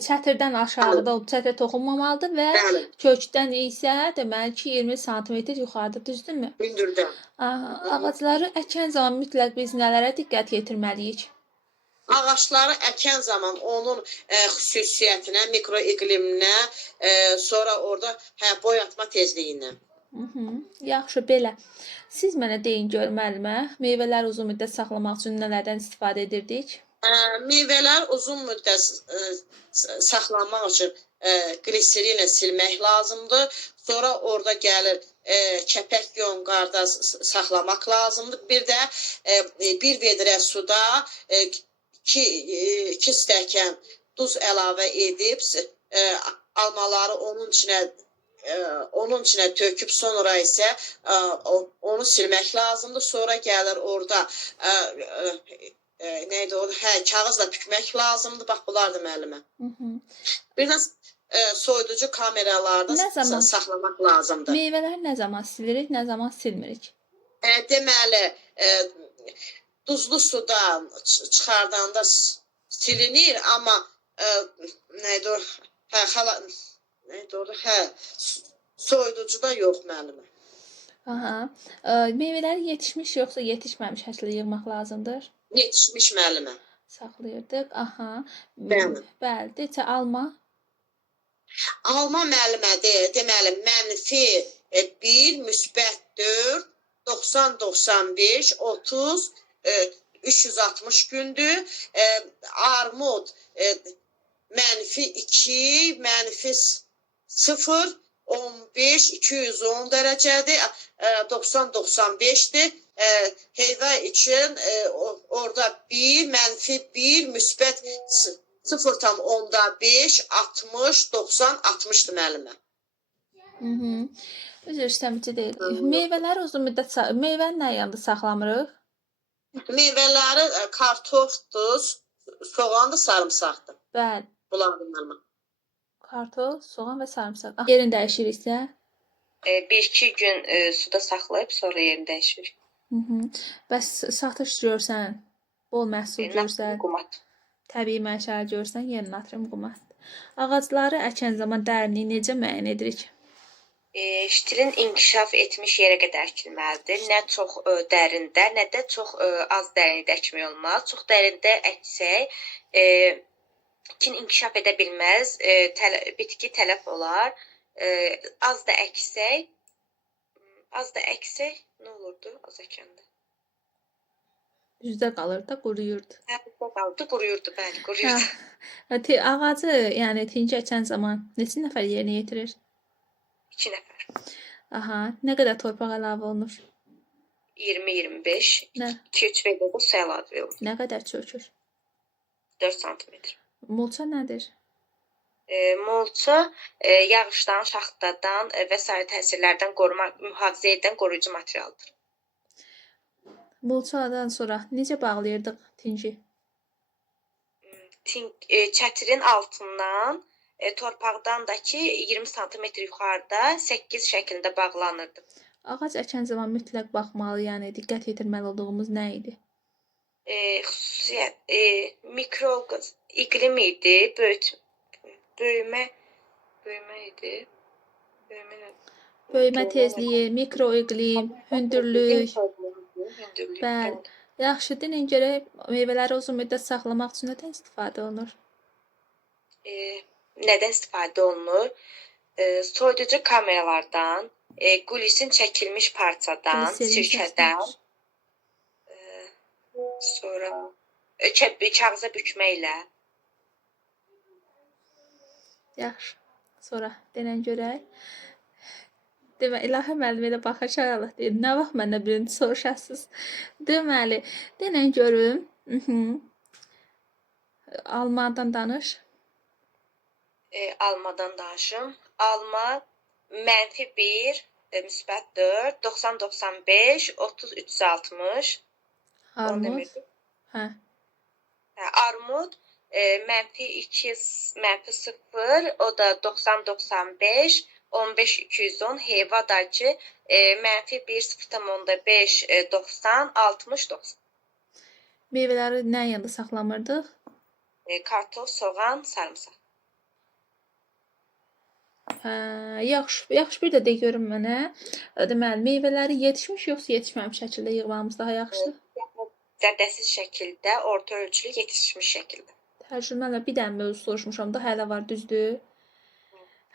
çətirdən aşağıda olub çətirə toxunmamalıdır və Bəli, kökdən isə deməli ki 20 sm yuxarıda, düzdürmü? hündürdən. Ağacları əkən zaman mütləq biz nələrə diqqət yetirməliyik? Ağacları əkən zaman onun xüsusiyyətinə, mikroiqliminə, sonra orada boyatma tezliyinə. Yaxşı, belə. Siz mənə deyin gör müəllimə, meyvələri uzun müddət saxlamaq üçün nələrdən istifadə edirdik? Meyvələr uzun müddət saxlamaq üçün qliserinlə silmək lazımdır. Sonra orada gəlir kəpək yonqarda saxlamaq lazımdır. Bir də bir vedrə suda 2 stəkan duz əlavə edib almaları onun içinə töküb sonra isə onu silmək lazımdır. Sonra gəlir orada neydi o? Kağızla bükmək lazımdır. Bax, bunlardır müəllimə. Birdən soyuducu kameralarda saxlamaq lazımdır. Meyvələri nə zaman silirik, nə zaman silmirik? Deməli, duzlu sudan çıxardanda silinir, amma neydi o? Neydi orada? Soyuducuda yox müəllimə. Aha. Meyvələri yetişmiş yoxsa yetişməmiş şəkildə yığmaq lazımdır? Yetişmiş müəllimə. Saxlayırdıq. Aha. Bəli. Bəli. Deçə alma. Alma müəllimədir. Deməli, -1, -4, 90-95, 30, 360 gündür. Armud -2, -0, 15, 210 dərəcədir. 90-95'dir. Heyva üçün orada 1, -1, müsbət 0,5, 60, 90, 60'dır müəllimə. Üzr istəmici deyil. Meyvələri uzun müddət meyvəni nə yanında saxlamırıq? Meyvələri kartofdur, soğandır, sarımsaqdır. Bəli. Bunlardır müəllimə. Kartof, soğan və sarımsaq. Yerini dəyişiriksə? 1-2 gün suda saxlayıb sonra yerini dəyişirik. Bəs satış görsən, bol məhsul görsən, Qumat. təbii mənşəli görsən, yenə natrium qumat. Ağacları əkən zaman dərinliyi necə müəyyən edirik? Ştilin inkişaf etmiş yerə qədər əkilməlidir. Nə çox dərində, nə də çox az dərinlikdə əkmək olmaz. Çox dərində əksək, kin inkişaf edə bilməz, bitki tələf olar. Az da əksək, nə olurdu az əkəndə? Üzdə qalır da, quruyurdu. Üzdə qaldı, quruyurdu, bəli, quruyurdu. Ağacı, yəni tinci əkən zaman neçə nəfər yerinə yetirir? 2 nəfər. Aha, nə qədər torpaq əlavə olunur? 20-25, Nə? 2-3 vedrə də su əlavə olunur. Nə qədər çökür? 4 sm. Mulça nədir? Mulça yağışdan, şaxtadan və sair təsirlərdən mühafizə edən qoruyucu materialdır. Mulçadan sonra necə bağlayırdıq tinci? Çətirin altından torpaqdan da ki 20 sm yuxarıda 8 şəklində bağlanırdı. Ağac əkən zaman mütləq baxmalı, yəni diqqət yetirməli olduğumuz nə idi? Xüsusiyyət iqlim idi, böyümə idi. Böyümə tezliyi, mikroiqlim, hündürlük. Bəli. Yaxşı, deyin görək meyvələri uzun müddət saxlamaq üçün nədən istifadə olunur? Nədən istifadə olunur? Soyuducu kameralardan, glisin çəkilmiş parçadan, sirkədən, sonra kağıza bükməklə. Yaxşı. Sonra denən görək. Deməli, İlahə müəllimə də baxacağıq. Deyir, nə vaxt məndən birinci soruşasınız? Deməli, denən görüm. Almadan danış. Almadan danışım. Alma -1, -4, 90-95, 30-360. Armud. Hə. Armud -2, -0, o da 90-95, 15-210, heyva da ki -1, 0,5, 90, 60, 90. Meyvələri nə yanında saxlamırdıq? Kartof, soğan, sarımsaq. Yaxşı bir də görün mənə. Deməli, meyvələri yetişmiş yoxsa yetişməmiş şəkildə yığmamız daha yaxşıdır? Zədəsiz şəkildə, orta ölçülü, yetişmiş şəkildə. Tərcümələ bir dənə mövzu soruşmuşam da, hələ var, düzdür?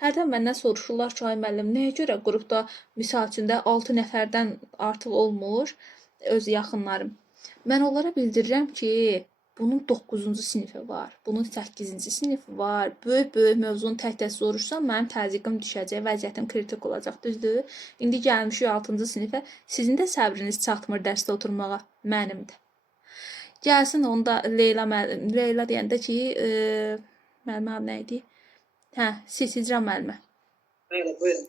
Hərdən məndən soruşurlar ki, ay müəllim, nəyə görə qrupda misal üçün də 6 nəfərdən artıq olmur öz yaxınlarım. Mən onlara bildirirəm ki, bunun 9-cu sinifi var, bunun 8-ci sinifi var. Böyük mövzunu tək-tək soruşsam, mənim təzyiqim düşəcək, vəziyyətim kritik olacaq, düzdür? İndi gəlmişik 6-cı sinifə, sizin də səbriniz çatmır dərsdə oturmağa, mənim də. Gəlsin onda Leyla deyəndə ki, müəllimə adı nə idi? Hə, siz Hicran müəllimə. Bəli, buyurun.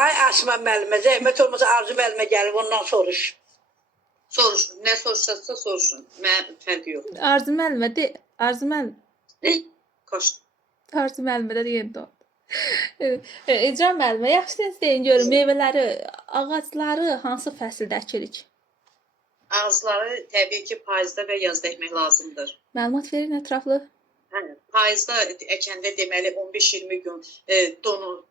Ay Asma müəllimə, zəhmət olmasa Arzu müəllimə gəlib ondan soruş. Soruşun, nə soruşacaqsa soruşun. Mən fərqi yox. Arzu müəllimə de, Arzu müəllim. Xoş. Arzu müəllimə də deyəndə. Hicran müəllimə, yaxşı deyin görün, meyvələri, ağacları hansı fəsildə əkirik? Ağızları təbii ki, payızda və yazda əkmək lazımdır. Məlumat verin ətraflı. Payızda əkəndə deməli 15-20 gün donu,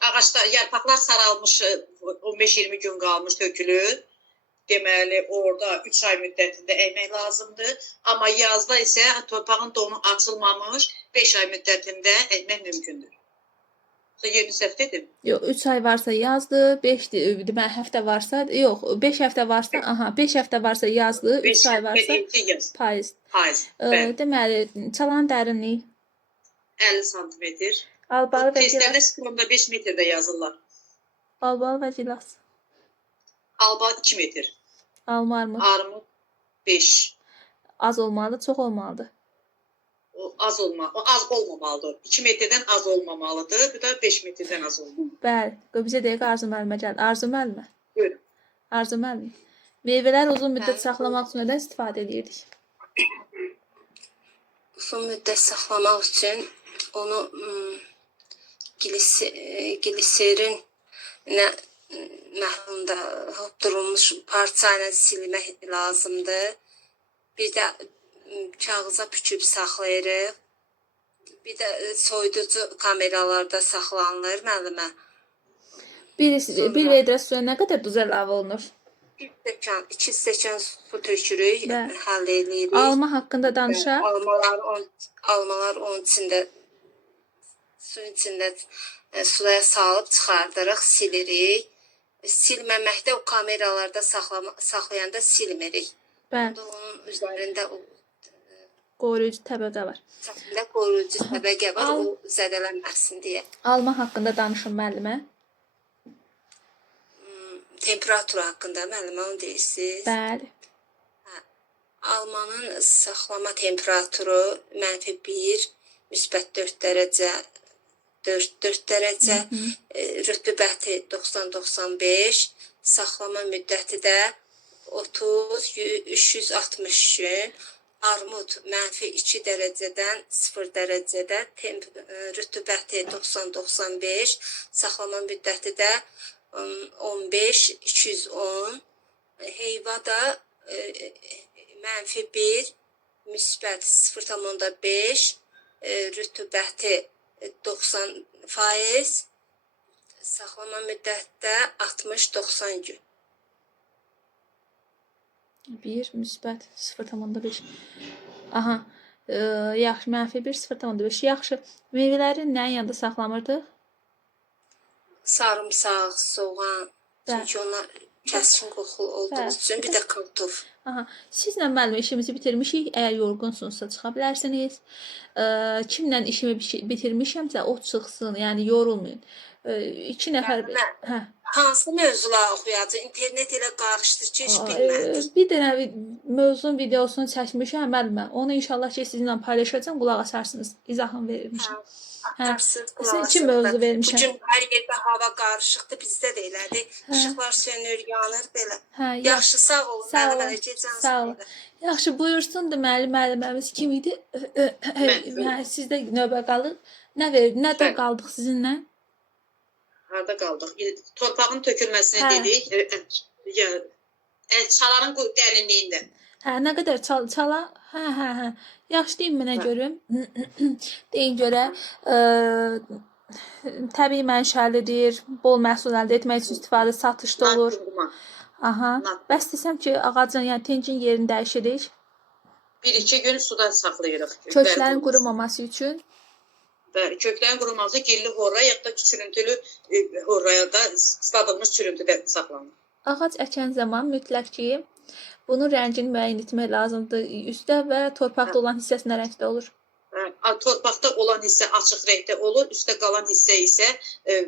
ağaçlar, yarpaqlar saralmış, 15-20 gün qalmış tökülür. Deməli, orada 3 ay müddətində əkmək lazımdır. Amma yazda isə torpağın donu açılmamış 5 ay müddətində əkmək mümkündür. Yeni səhv dedim. Yox, 3 ay varsa yazdır, 5 deməli həftə varsa, yox, 5 həftə varsa, 5 həftə varsa yazdır, 3 ay varsa payız. Payız. Deməli, çalan dərinliyi 50 sm. albalı və Testlərdə gilas. 0,5 metrdə yazırlar. Albalı və gilas. Alba 2 metr. Alma armud. Armud 5. Az olmalıdır, çox olmalıdır. O az olmamalıdır. 2 metrdən az olmamalıdır. Bir də 5 metrdən az olmalıdır. Bəli, bizə dəqiq Arzu müəllimə gəldi. Arzu müəllimə. Buyurun. Arzu müəllimə. Meyvələri uzun müddət saxlamaq üçün nədən istifadə edirdik? Uzun müddət saxlamaq üçün onu gliserin məhvunda durulmuş parça ilə silmək lazımdır. Bir də kağıza büküb saxlayırıq. Bir də soyuducu kameralarda saxlanılır müəllimə. Bir vedrə suya nə qədər duz əlavə olunur? 2 stəkan su tökürük, Və həll edirik. alma haqqında danışaq. Almalar onun içində suyun içində suya salıb çıxardırıq, silirik. Silməməkdə o kameralarda saxlayanda silmirik. Bəli, Onun üzərində o qoruyucu təbəqə var. səthində qoruyucu təbəqə var, o zədələnməsin deyə. Alma haqqında danışın müəllimə. Temperatur haqqında müəllimə onu deyirsiniz. Bəli. Almanın saxlama temperaturu -1, -4 dərəcə, 4 dərəcə, rütubəti 90-95, saxlama müddəti də 30-360 gün. Armud -2 dərəcədən 0 dərəcədə, rütubəti 90-95, saxlama müddəti də 15-210. Heyva da -1, müsbət 0,5, rütubəti 90%, saxlama müddətdə 60-90 gün. 1 müsbət 0,5. Aha. Yaxşı, -1 0,5. Yaxşı. Meyvələri nəyin yanında saxlamırdıq? Sarımsaq, soğan, Bəli. çünki onlar kəskin qoxulu olduğu Bəli. üçün, bir də kartof. Aha. Sizlə müəllim işimizi bitirmişik. Əgər yorğunsunuzsa çıxa bilərsiniz. Kimlə işimi bitirmişəmsə o çıxsın, yəni yorulmayın. 2 nəfər. Hə. Hansı mövzular oxuyacaq? İnternet elə qarışdı ki, heç bilmədim. Bir dənə mövzunun videosunu çəkmişəm müəllimə. Onu inşallah ki sizinlə paylaşacağam. Qulaq asarsınız. İzahını verirmişəm. Atarsız, Sən qulaq iki asın. mövzu vermişəm. Bugün hər yerdə hava qarışıqdır, bizdə də elədir. İşıqlar sönür, yanır belə. Hə, Yaxşı, sağ olun. Sağ olun. Mənim gecəniz Sağ olun. xeyir. Yaxşı, buyursun deməli müəlliməmiz kim idi? Sizdə növbə qalır. Nədə qaldıq sizinlə? Harda qaldıq? Torpağın tökülməsini Hə. dedik. Çaların dərinliyində. Hə, nə qədər çala? Hə. Yaxşı deyin mənə görüm. Deyin görə təbii mənşəlidir, bol məhsul əldə etmək üçün istifadə satışda olur. Aha. Bəs desəm ki, ağacın, yəni tencin yerini dəyişirik. 1-2 gün suda saxlayırıq. Köklərin qurumaması üçün. Bəli, köklərin quruması gilli horra ya da çürüntülü horraya da isladılmış çürüntüdə saxlanır. Ağac əkən zaman mütləq ki, bunun rəngini müəyyən etmək lazımdır. Üstdə və torpaqda olan hissəsi nə rəngdə olur? Torpaqda olan hissə açıq rəngdə olur, üstdə qalan hissə isə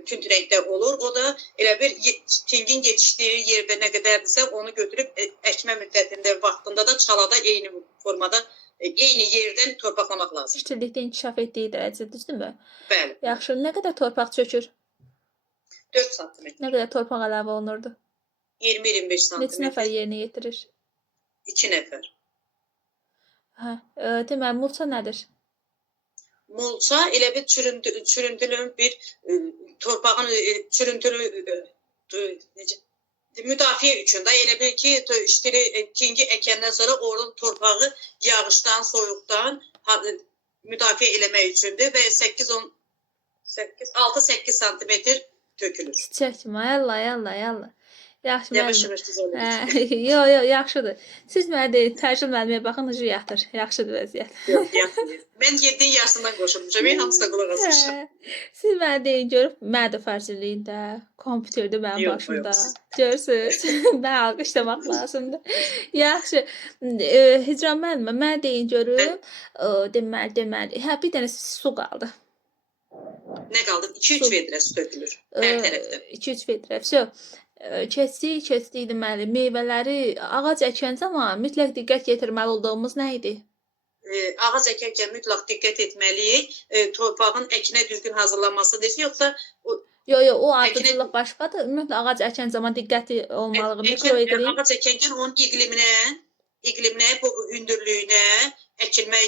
tünd rəngdə olur. O da elə bir tingin yetişdiyi yerdə nə qədərdirsə onu götürüb əkmə müddətində, vaxtında da çalada eyni formada, eyni yerdən torpaqlamaq lazımdır. Işçilikdə inkişaf etdiyi dərəcə, düzdürmü? Bəli, Yaxşı, nə qədər torpaq çökür? 4 sm, Nə qədər torpaq əlavə olunurdu? 20-25 sm, Neçə nəfər yerinə yetirir? 2 nəfər. Hə, deməli mulça nədir? Mulça elə bir çürüntülü bir torpağın çürüntülü necə müdafiə üçün də elə bir ki, tingi əkəndən sonra oradan torpağı yağışdan, soyuqdan müdafiə eləmək üçündür və 6-8 sm tökülür. Çiçəkmi? Yalla. Yaxşı, Yavaş-yavaş olur. Yox, yaxşıdır. Siz mənə deyin, Təcil müəlliməyə baxın, necə yatır. Yaxşıdır vəziyyət. Yox, yaxşıdır. Mən 7 yaşından qoşulmuşam, hamısına qulaq asmışam. Siz mənə deyin, görüb mənə də fərziliyində, kompüterdə mənim başımda. Görürsünüz, mən alqışlamaq lazımdır. Yaxşı, Hicran müəllimə, mənə deyin, görüb, deməli, bir dənə su qaldı. Nə qaldı? 2-3 vedrə su tökülür hər tərəfdən. 2-3 vedrə, keçdik deməli, meyvələri ağac əkən zaman mütləq diqqət yetirməli olduğumuz nə idi? Ağac əkərkən mütləq diqqət etməliyik. Torpağın əkinə düzgün hazırlanmasıdır, yoxsa Yox, o ardıcıllıq başqadır. Ümumiyyətlə ağac əkən zaman diqqəti olmalıdır. Mikro iqlim. Ağac əkərkən onun iqliminə, bu hündürlüyünə, əkilmə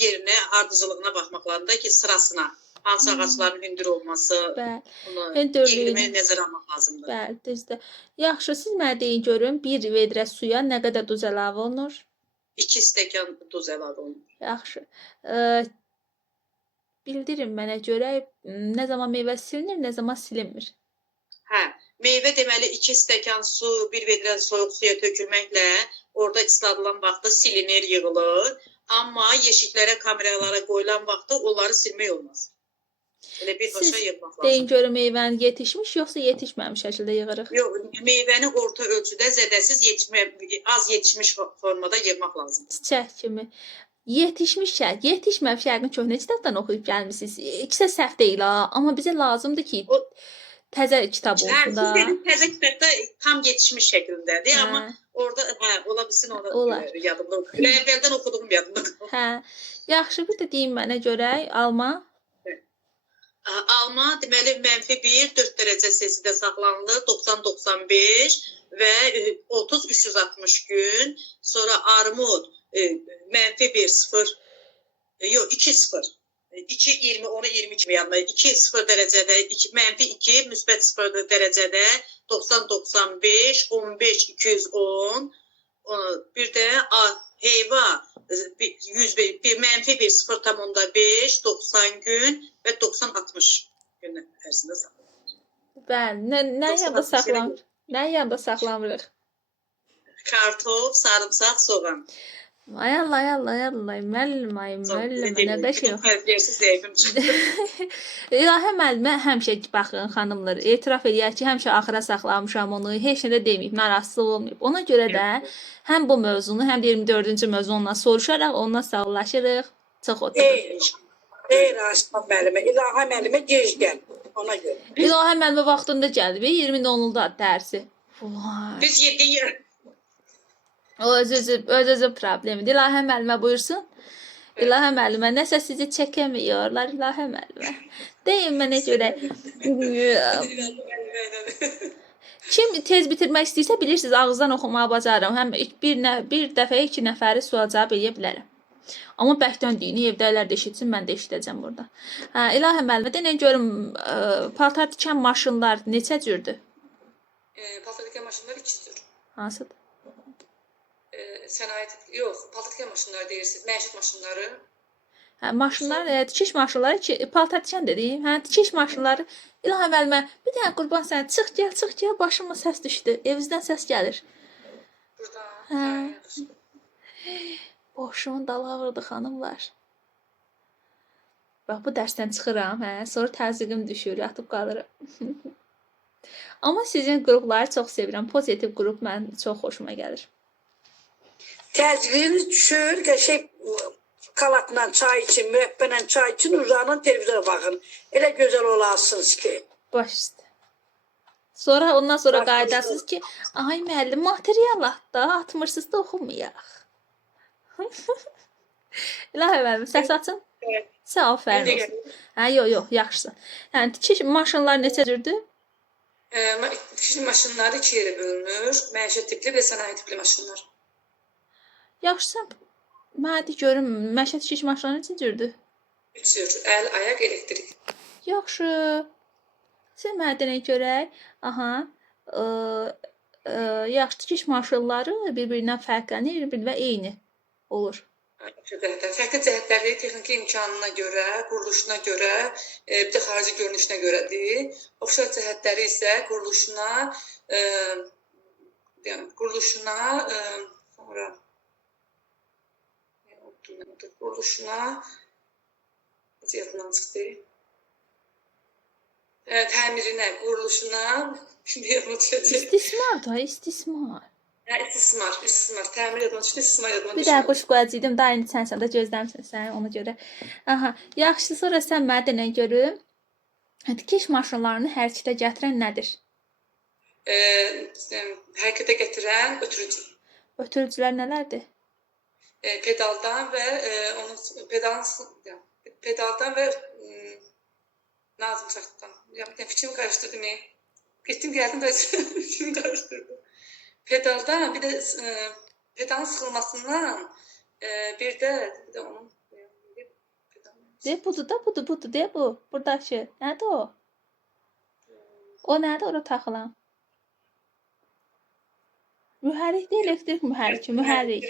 yerinə, ardıcıllığına baxmaq lazımdır ki, sırasına hansı ağacların hündür olması, Bəli. bunu Hündürlüyünü. iqlimi nəzərə almaq lazımdır. Bəli, düzdür. Yaxşı, siz mənə deyin görüm, bir vedrə suya nə qədər duz əlavə olunur? 2 stəkan duz əlavə olunur. Yaxşı. Bildirin mənə görə nə zaman meyvə silinir, nə zaman silinmir. Hə, meyvə deməli 2 stəkan su, 1 vedrə soyuq suya tökülməklə orada isladılan vaxtda silinir, yığılır. Amma yeşiklərə, kameralara qoyulan vaxtda onları silmək olmaz. Elə birbaşa Siz yığmaq lazımdır. deyin görüm meyvəni yetişmiş, yoxsa yetişməmiş şəkildə yığırıq? Yox, meyvəni orta ölçüdə zədəsiz az yetişmiş formada yığmaq lazımdır. Çiçək kimi. Yetişmiş şərt, yetişməmiş şərtini köhnə kitabdan oxuyub gəlmisiniz. İkisi də səhv deyil ha, amma bizə lazımdır ki, təzə kitab Hə, olsun da. siz dediniz təzə kitabda tam yetişmiş şəkildədir, Hə. amma orada ola bilsin onu Olar. yadımda. Əvvəldən oxuduğum yadımda. Hə. Yaxşı, bir də deyin mənə görək, alma. Alma deməli -1 4 dərəcə Selsidə saxlanılır, 90-95 və 30-360 gün. Sonra armud -1 0 yox 2-0 2-20 onu 20 kimi yanına 2-0 dərəcədə -2 müsbət 0 dərəcədə 90-95 15-210 bir də heyva -1 -1 0,5 90 gün və 90-60 gün ərzində saxlanılır. Bəli, nə yanda saxlamır? Nə yanda saxlamırıq? Kartof, sarımsaq, soğan. Ay Allah, ay Allah, ay Allah, müəllim, ay müəllim, nə qəşəng. Tərbiyyəsiz zəifim çıxdı. İlahə müəllimə həmişə baxın xanımlar, etiraf eləyər ki, həmişə axıra saxlamışam onu, heç nə də deməyib, narahatsızlıq olmayıb. Ona görə də həm bu mövzunu, həm də 24-cü mövzu ondan soruşaraq ondan sağollaşırıq. Çox oturuq. Ey Raşid müəllimə, İlahə müəllimə gec gəl ona görə. İlahə müəllimə vaxtında gəldi və 20:10-da dərsi. Vay. Biz 7 O öz problemidir. İlahə müəllimə buyursun. İlahə müəllimə nəsə sizi çəkəmiyorlar İlahə müəllimə. Deyin mənə görə. Kim tez bitirmək istəyirsə bilirsiniz ağızdan oxumağı bacarıram. Həm bir dəfə 2 nəfəri sual cavab edə bilərəm. Amma bəkdən deyini evdələr də eşitsin, mən də eşidəcəm burada. Hə, İlahə müəllimə deyin görüm paltar tikən maşınlar neçə cürdür? Paltar tikən maşınlar 2 cür. Hansıdır? Sənaye yox, paltar tikən maşınları deyirsiniz, məişət maşınları. Hə, maşınlar, tikiş maşınları, paltar tikən dedim. Hə, tikiş maşınları. İlahə müəllimə, bir dənə qurban sənə çıx gəl, başıma səs düşdü. Evinizdən səs gəlir. Burada. Hə. Boşumun dalavırdı xanımlar. Bax bu dərsdən çıxıram, hə, sonra təzyiqim düşür, yatıb qalıram. Amma sizin qrupları çox sevirəm. Pozitiv qrup mən çox xoşuma gəlir. Təzyiqiniz düşür, qəşəng kalatla çay için, müəbbənlə çay için uzanın, televizora baxın. Elə gözəl olasınız ki. Baş üstə. Sonra ondan sonra qaydasınız ki, ay müəllim material atdı, atmırsınız da oxumayaq. İlahə müəllim, səs açın. Evet. Sağ ol, fərin olsun. Hə, yox, yaxşısan. Yəni tikiş maşınlar neçə cürdür? Tikiş maşınları 2 yerə bölünür. Məişət tipli və sənaye tipli maşınlar. Yaxşısan. Mənə görüm, məişət tikiş maşınları neçə cürdür? 3 cür. Əl, ayaq, elektrik. Yaxşı. Siz mənə deyən görək. Aha. Yaxşı tikiş maşınları bir-birindən fərqlənir, bir-birinə eyni olur. Fərqli cəhətləri texniki imkanına görə, quruluşuna görə, bir də xarici görünüşünə görədir. Oxşar cəhətləri isə quruluşuna, sonra necə yadımdan çıxdı? Təmirinə, quruluşuna, İstismar da, istismar. istismar, təmir yadımdan çıxdı, istismar yadımdan Bir daha quş qoyacaqdım, da indi sənsən də gözləmsən sən ona görə. Aha, yaxşı, sonra sən mənə denən görüm. Tikiş maşınlarını hərəkətə gətirən nədir? Hərəkətə gətirən ötürücü. Ötürücülər nələrdir? Pedaldan və pedaldan və nazım çartdan. Ya bir fikrimi qarışdırdım. Getdim gəldim də fikrimi qarışdırdım. Pedaldan bir də pedalın sıxılmasından bir də onun De budur da, budur de bu. Buradakı. Nədir o? O nədir ora taxılan? Mühərrik de, elektrik mühərriki, mühərrik.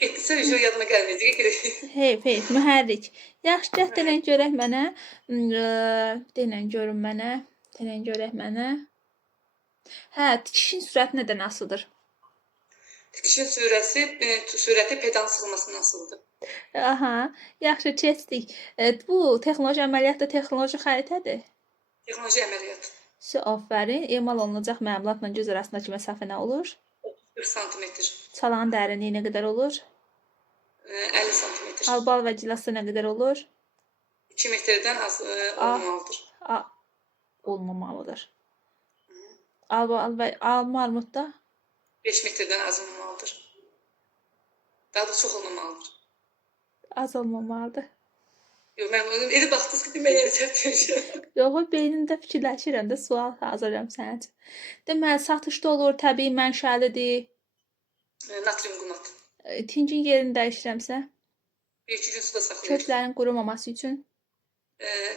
Getsə bir şey yadıma gəlməyəcək. Heyf, mühərrik. Yaxşı, gəl denən görək mənə. Denən görün mənə. Denən görək mənə. Hə, tikişin sürəti nədən asılıdır? Tikişin sürəti pedal sıxılmasından asılıdır. Aha, yaxşı keçdik. Bu texnoloji əməliyyatda texnoloji xəritədir. Texnoloji əməliyyat. Aferin. Emal olunacaq məmulatla göz arasındakı məsafə nə olur? 40 sm. Çalanın dərinliyi nə qədər olur? 50 sm. Albal və gilası nə qədər olur? 2 metrdən az olmalıdır. Olmamalıdır. Albal və alma armudda 5 metrdən az olmalıdır. Daha da çox olmamalıdır. az olmamalıdır. Yox, mən onu elə baxdınız ki, mən yerə çəkmişəm. Yox, beynimdə fikirləşirəm də sual hazırlayıram sənin üçün. Deməli, satışda olur, təbii mənşəlidir. Natrium qumlat. Tincin yerini dəyişirəmsə, 1-2 gün suda saxlayır. köklərin qurumaması üçün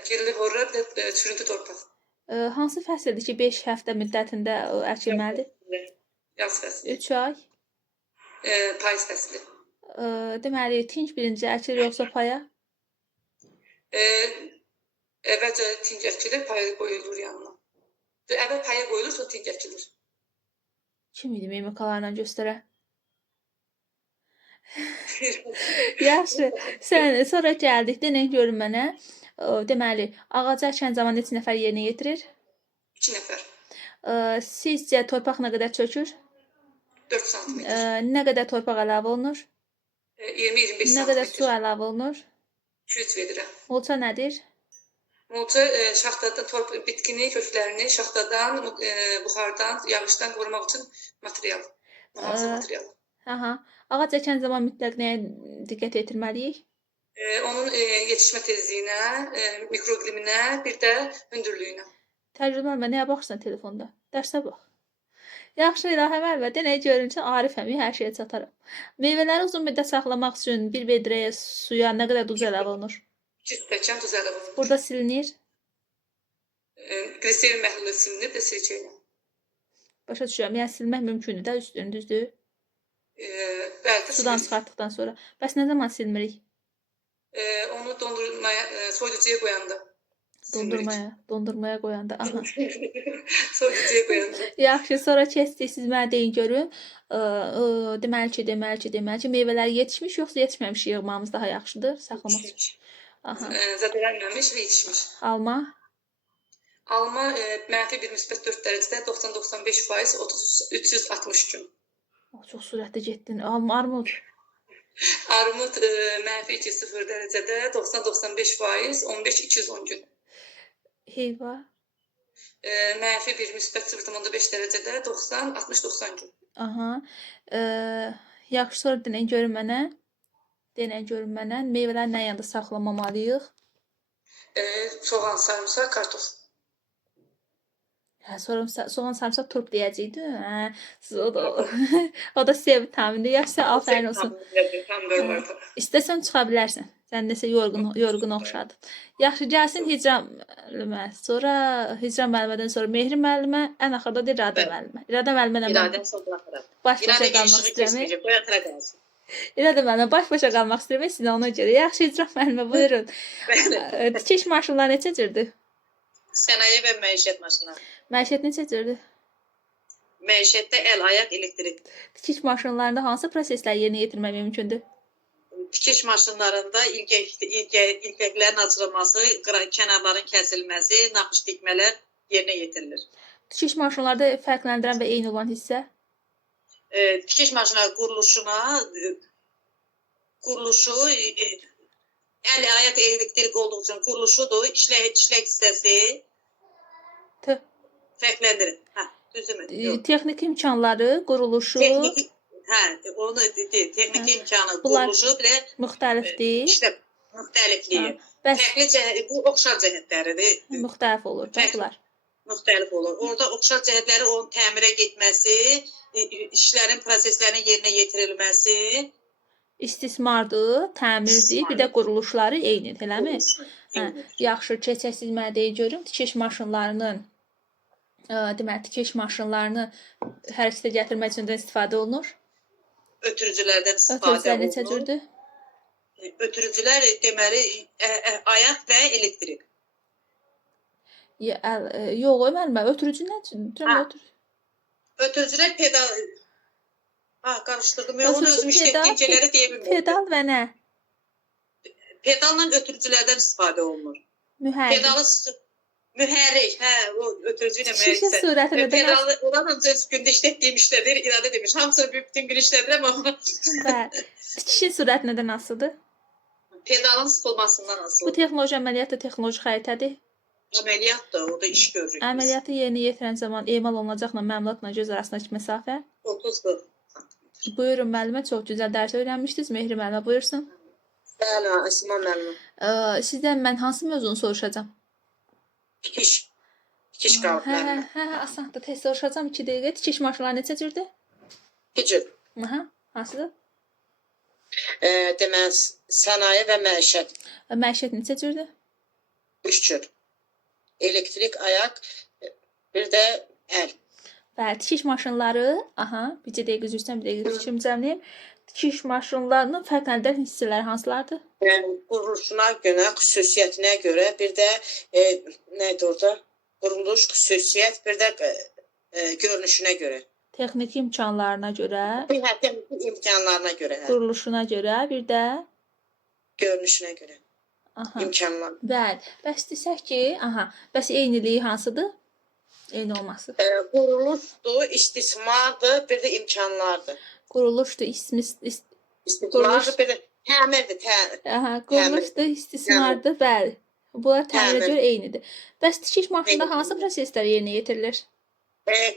Gerilir horra bir də çürüntü torpaq. hansı fəsildir ki, 5 həftə müddətində əkilməlidir? Yaz fəsli. 3 ay. Payız fəsli. Deməli, tinc birinci əkilir yoxsa paya? Əvvəlcə tinc əkilir, paya qoyulur yanına. Əvvəl paya qoyulur, sonra tinc əkilir. Kim idi mimikalarla göstərə? Yaxşı. Sən sonra gəldik, denən görün mənə. Deməli, ağacı əkən zaman neçə nəfər yerinə yetirir? 2 nəfər. Sizcə torpaq nə qədər çökür? 4 sm. Nə qədər torpaq əlavə olunur? 20-25 Nə qədər su sm. əlavə olunur? 2-3 verirəm. Mulça nədir? Mulça şaxtadan bitkini, köklərini şaxtadan, buxardan, yağışdan qorumaq üçün material. Mühafizə materialı. Aha. Ağac əkən zaman mütləq nəyə diqqət yetirməliyik? Onun yetişmə tezliyinə, mikroiqliminə, bir də hündürlüyünə. Təcrübəlmə, nəyə baxırsan telefonda? Dərsə bax. Yaxşı, İlahə müəllimə, denə görün ki, Arifəm, hər şeyə çataram. Meyvələri uzun müddət saxlamaq üçün bir vedrəyə suya nə qədər duz əlavə olunur? 2 stəkan duz əlavə olunur. Burada silinir. Gliserin məhlulu silinir də sirkə ilə. Başa düşürəm. Yəni silmək mümkündür də üstünü, düzdür? Bəli, Sudan çıxartdıqdan sonra. Bəs nə zaman silmirik? Onu dondurmaya, soyuducuya qoyanda. Dondurmaya qoyanda. Aha. Soyuducuya qoyanda. Yaxşı, sonra keçdik. Siz mənə deyin görün. Deməli ki, meyvələr yetişmiş yoxsa yetişməmiş yığmamız daha yaxşıdır, saxlamaq üçün. Aha. Zədələnməmiş və yetişmiş. Alma. Alma mənfi 1 müsbət 4 dərəcədə 90-95% 360 gün. Çox sürətli getdin. Armud. Armud mənfi 2-0 dərəcədə 90-95% 15-210 gün. Heyva. Mənfi 1 müsbət 0,5 dərəcədə 90-60-90 gün. Aha. Yaxşı, sonra denən görün mənə. Meyvələri nə yanında saxlamamalıyıq? Soğan, sarımsaq, kartof. Hə, soğan, sarımsaq, turp deyəcəkdi. Hə, o da C vitaminidir. Yaxşı, afərin olsun. İstəsən çıxa bilərsən. Sən nəsə yorğun oxşadın. Yaxşı, gəlsin Hicran müəllimə. Sonra Hicran müəllimədən sonra Mehri müəllimə, ən axırda da İradə müəllimə. İradə müəllimə baş-başa qalmaq istəyirəm. İradə müəllimə baş-başa qalmaq istəyirəm sizə ona görə. Yaxşı, Hicran müəllimə, buyurun. Tikiş maşınları neçə cürdür? Sənaye və məişət maşınları. Məişət neçə cürdür? Məişətdə əl, ayaq, elektrik. Tikiş maşınlarında hansı prosesləri yerinə yetirmək mümkündür? Tikiş maşınlarında ilgəklərin açılması, kənarların kəsilməsi, naxış tikmələr yerinə yetirilir. Tikiş maşınlarda fərqləndirən və eyni olan hissə? Tikiş maşınları quruluşu, əl, ayaq, elektrik olduğu üçün quruluşudur, işlək hissəsi fərqləndirir. Texniki imkanları, quruluşu, onu dedi, texniki imkanı, quruluşu bir də müxtəlifdir. Müxtəlifliyi. Bu oxşar cəhətləridir. Müxtəlif olur. Bunlar. Müxtəlif olur. Orada oxşar cəhətləri onun təmirə getməsi, işlərin, proseslərin yerinə yetirilməsi, İstismardır, təmirdir, bir də quruluşları eynidir, eləmi? Hə, Eynidir. yaxşı, keçək siz mənə deyin görüm, tikiş maşınlarının deməli, tikiş maşınlarını hərəkətə gətirmək üçün də istifadə olunur. Ötürücülərdən istifadə Ötürücülər neçə olunur. cürdür? Ötürücülər deməli ayaq və elektrik. Yox, müəllimə, ötürücü nə cür? Ha. Ötürücülər pedal. Ha, qarışdırdım. Onu Ötürücü özüm işlətdiyim şeyləri deyə bilmirəm. pedal və nə? Pedalla ötürücülərdən istifadə olunur. Mühərrik. Pedalı mühərrik, hə, o ötürücü ilə Tikişin surətində də pedalı oranın öz gündə işlətdiyim işlərdir, iradə demiş. Hamısını bütün gün işlədirəm amma Bəli. Tikişin surəti nədən asılıdır? pedalın sıxılmasından Bu asılıdır. texnoloji əməliyyat da texnoloji xəritədir. Əməliyyat da, o da iş görürük. biz. Əməliyyatı yerinə yetirən zaman emal olunacaqla məmulatla göz arasındakı məsafə. 30-dur. Buyurun müəllimə, çox gözəl dərs öyrənmişdiniz. Mehri müəllimə buyursun. Bəli, Əsma müəllim. Sizdən mən hansı mövzunu soruşacağam? Tikiş qalıb müəllim. Hə, asandır. Tez soruşacağam 2 dəqiqə. Tikiş maşınları neçə cürdür? Tikir. Aha, hansıdır? Deməli, sənaye və məişət Məişət neçə cürdür? 3 cür. Elektrik ayaq, bir də əl. Bəli, tikiş maşınları, aha, bir dəqiqə üzrsən, bir dəqiqə fikrimi cəmləyim. Tikiş maşınlarının fərqləndirən hissələri hansılardır? Yəni quruluşuna görə, xüsusiyyətinə görə, bir də nədir orada? Quruluş, xüsusiyyət, bir də görünüşünə görə. Texniki imkanlarına görə, İmkanlarına görə, hə. quruluşuna görə, bir də Görünüşünə görə. aha. İmkanlar. Bəli. Bəs desək ki, aha, bəs eyniliyi hansıdır? Eyni olması. Quruluşdur, istismardır, bir də imkanlardır. Quruluşdur, İstismardır, bir də təmirdir, aha, quruluşdur, istismardır, bəli. Bunlar təmirə Təmir. görə eynidir. Bəs tikiş maşınında Eyni. hansı proseslər yerinə yetirilir?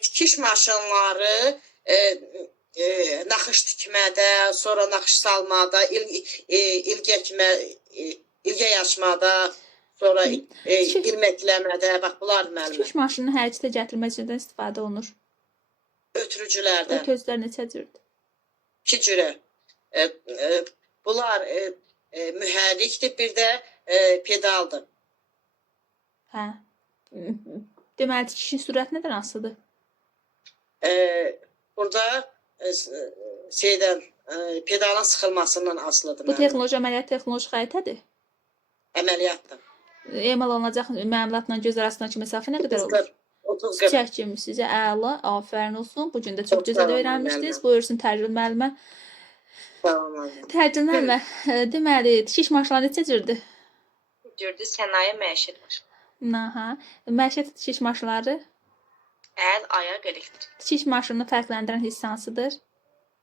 Tikiş maşınları naxış tikmədə, sonra naxış salmada, ilgə açmada, sonra ilməkləmədə, bax bunlar müəllimə. Tikiş maşınını hərəkətə gətirmək üçün də istifadə olunur. Ötürücülərdən Ötözlər neçə cürdür? 2 cürə. Bunlar mühərrikdir, bir də pedaldır. Hə. Deməli, tikişin sürəti nədən asılıdır? Burada pedalın sıxılmasından asılıdır. Bu texnoloji əməliyyat texnoloji xəritədir. Əməliyyatdır. Emal olunacaq məmulatla göz arasındakı məsafə nə qədər olur? 30-40. Çəkim sizə əla, afərin olsun. Bu gün də çox Çox gözəl sağ olun, öyrənmişdiniz. müəllimə. Buyursun tərcümə müəllimə. Tamam. Tərcümə müəllimə, deməli, tikiş maşınları neçə cürdür? Gördü sənaye məişət maşını. Aha. Məişət tikiş maşınları, Əl, ayaq, elektrik. tikiş maşınını fərqləndirən hissə hansıdır?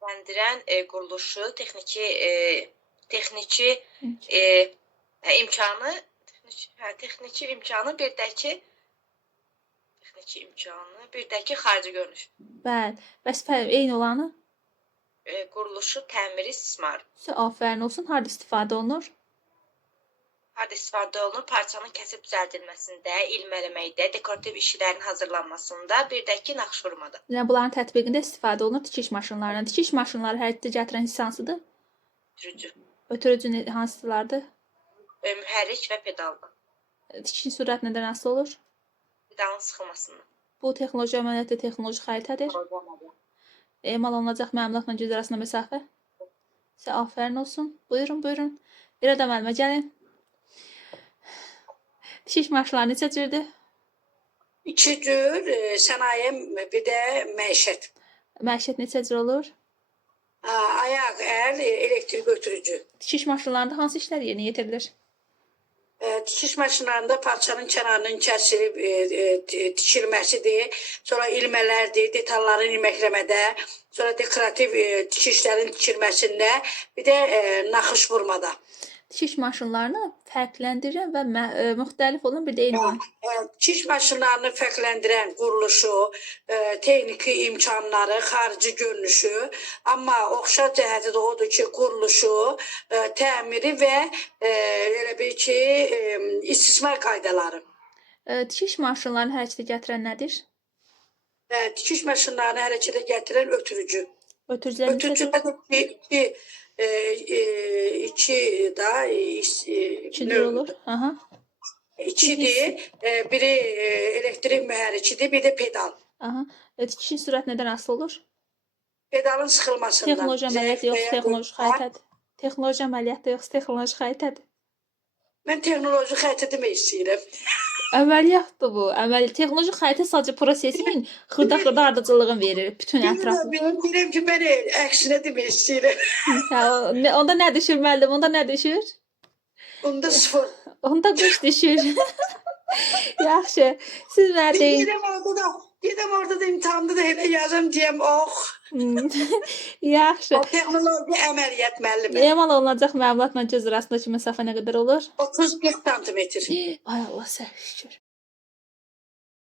Fərqləndirən quruluşu, texniki imkanı, texniki imkanı, bir də ki xarici görünüş. Bəli. Bəs eyni olanı? Quruluşu, təmiri, istismarı. Sizə afərin olsun. Harda istifadə olunur? Harda istifadə olunur? Parçanın kəsib düzəldilməsində, ilmələməkdə, dekorativ işlərin hazırlanmasında, bir də ki naxış vurmada. Yəni bunların tətbiqində istifadə olunur tikiş maşınlarından. Tikiş maşınları hərəkətə gətirən hissə hansıdır? Ötürücü, Ötürücü hansılardır? mühərrik və pedaldan. Tikişin sürəti nədən asılı olur? Pedalın sıxılmasından. Bu texnoloji əməliyyatda texnoloji xəritədir. Emal olunacaq məmulatla göz arasında məsafə. Sizə afərin olsun. Buyurun, buyurun. Bir adam müəllimə gəlin. Tikiş maşınları neçə cürdür? 2 cür sənaye, bir də məişət. Məişət neçə cür olur? Ayaq, əl, elektrik ötürücü. Tikiş maşınlarında hansı işlər yerinə yetirilir? Tikiş maşınlarında parçanın kənarının kəsilib tikilməsidir, sonra ilmələrdir, detalların ilməkləmədə, sonra dekorativ tikişlərin tikilməsində, bir də naxış vurmada. Tikiş maşınlarını fərqləndirən və müxtəlif olan bir də eyni olan. Tikiş maşınlarını fərqləndirən quruluşu, texniki imkanları, xarici görünüşü, amma oxşar cəhəti də odur ki, quruluşu, təmiri və elə bil ki, istismar qaydaları. Tikiş maşınlarını hərəkətə gətirən nədir? Tikiş maşınlarını hərəkətə gətirən ötürücü. Ötürücülər neçədir? Ötürücüdə iki da İkidir olur. Aha. İkidir. Biri elektrik mühərrikidir, bir də pedal. Aha. İtişin sürət nədən asılı olur? Pedalın sıxılmasından. Texnoloji əməliyyatı yoxsa texnoloji xəritədir? Texnoloji əməliyyatı yoxsa texnoloji xəritədir? Mən texnoloji xəritə demək istəyirəm. Əməliyyatdır bu. Texnoloji xəritə sadəcə prosesin xırda-xırda ardıcıllığını verir bütün ətrafı. Bilirəm ki, mən əksinə demək istəyirəm. Hə, onda nə düşür müəllim? Onda nə düşür? Onda sıfır. Onda quş düşür. Yaxşı. Siz mənə deyin. Gedəm orada da imtahanda da elə yazım deyəm, Yaxşı. O texnoloji əməliyyat müəllimi. Emal olunacaq məlumatla göz arasındakı məsafə nə qədər olur? 30-40 sm. Ay Allah səhv şükür.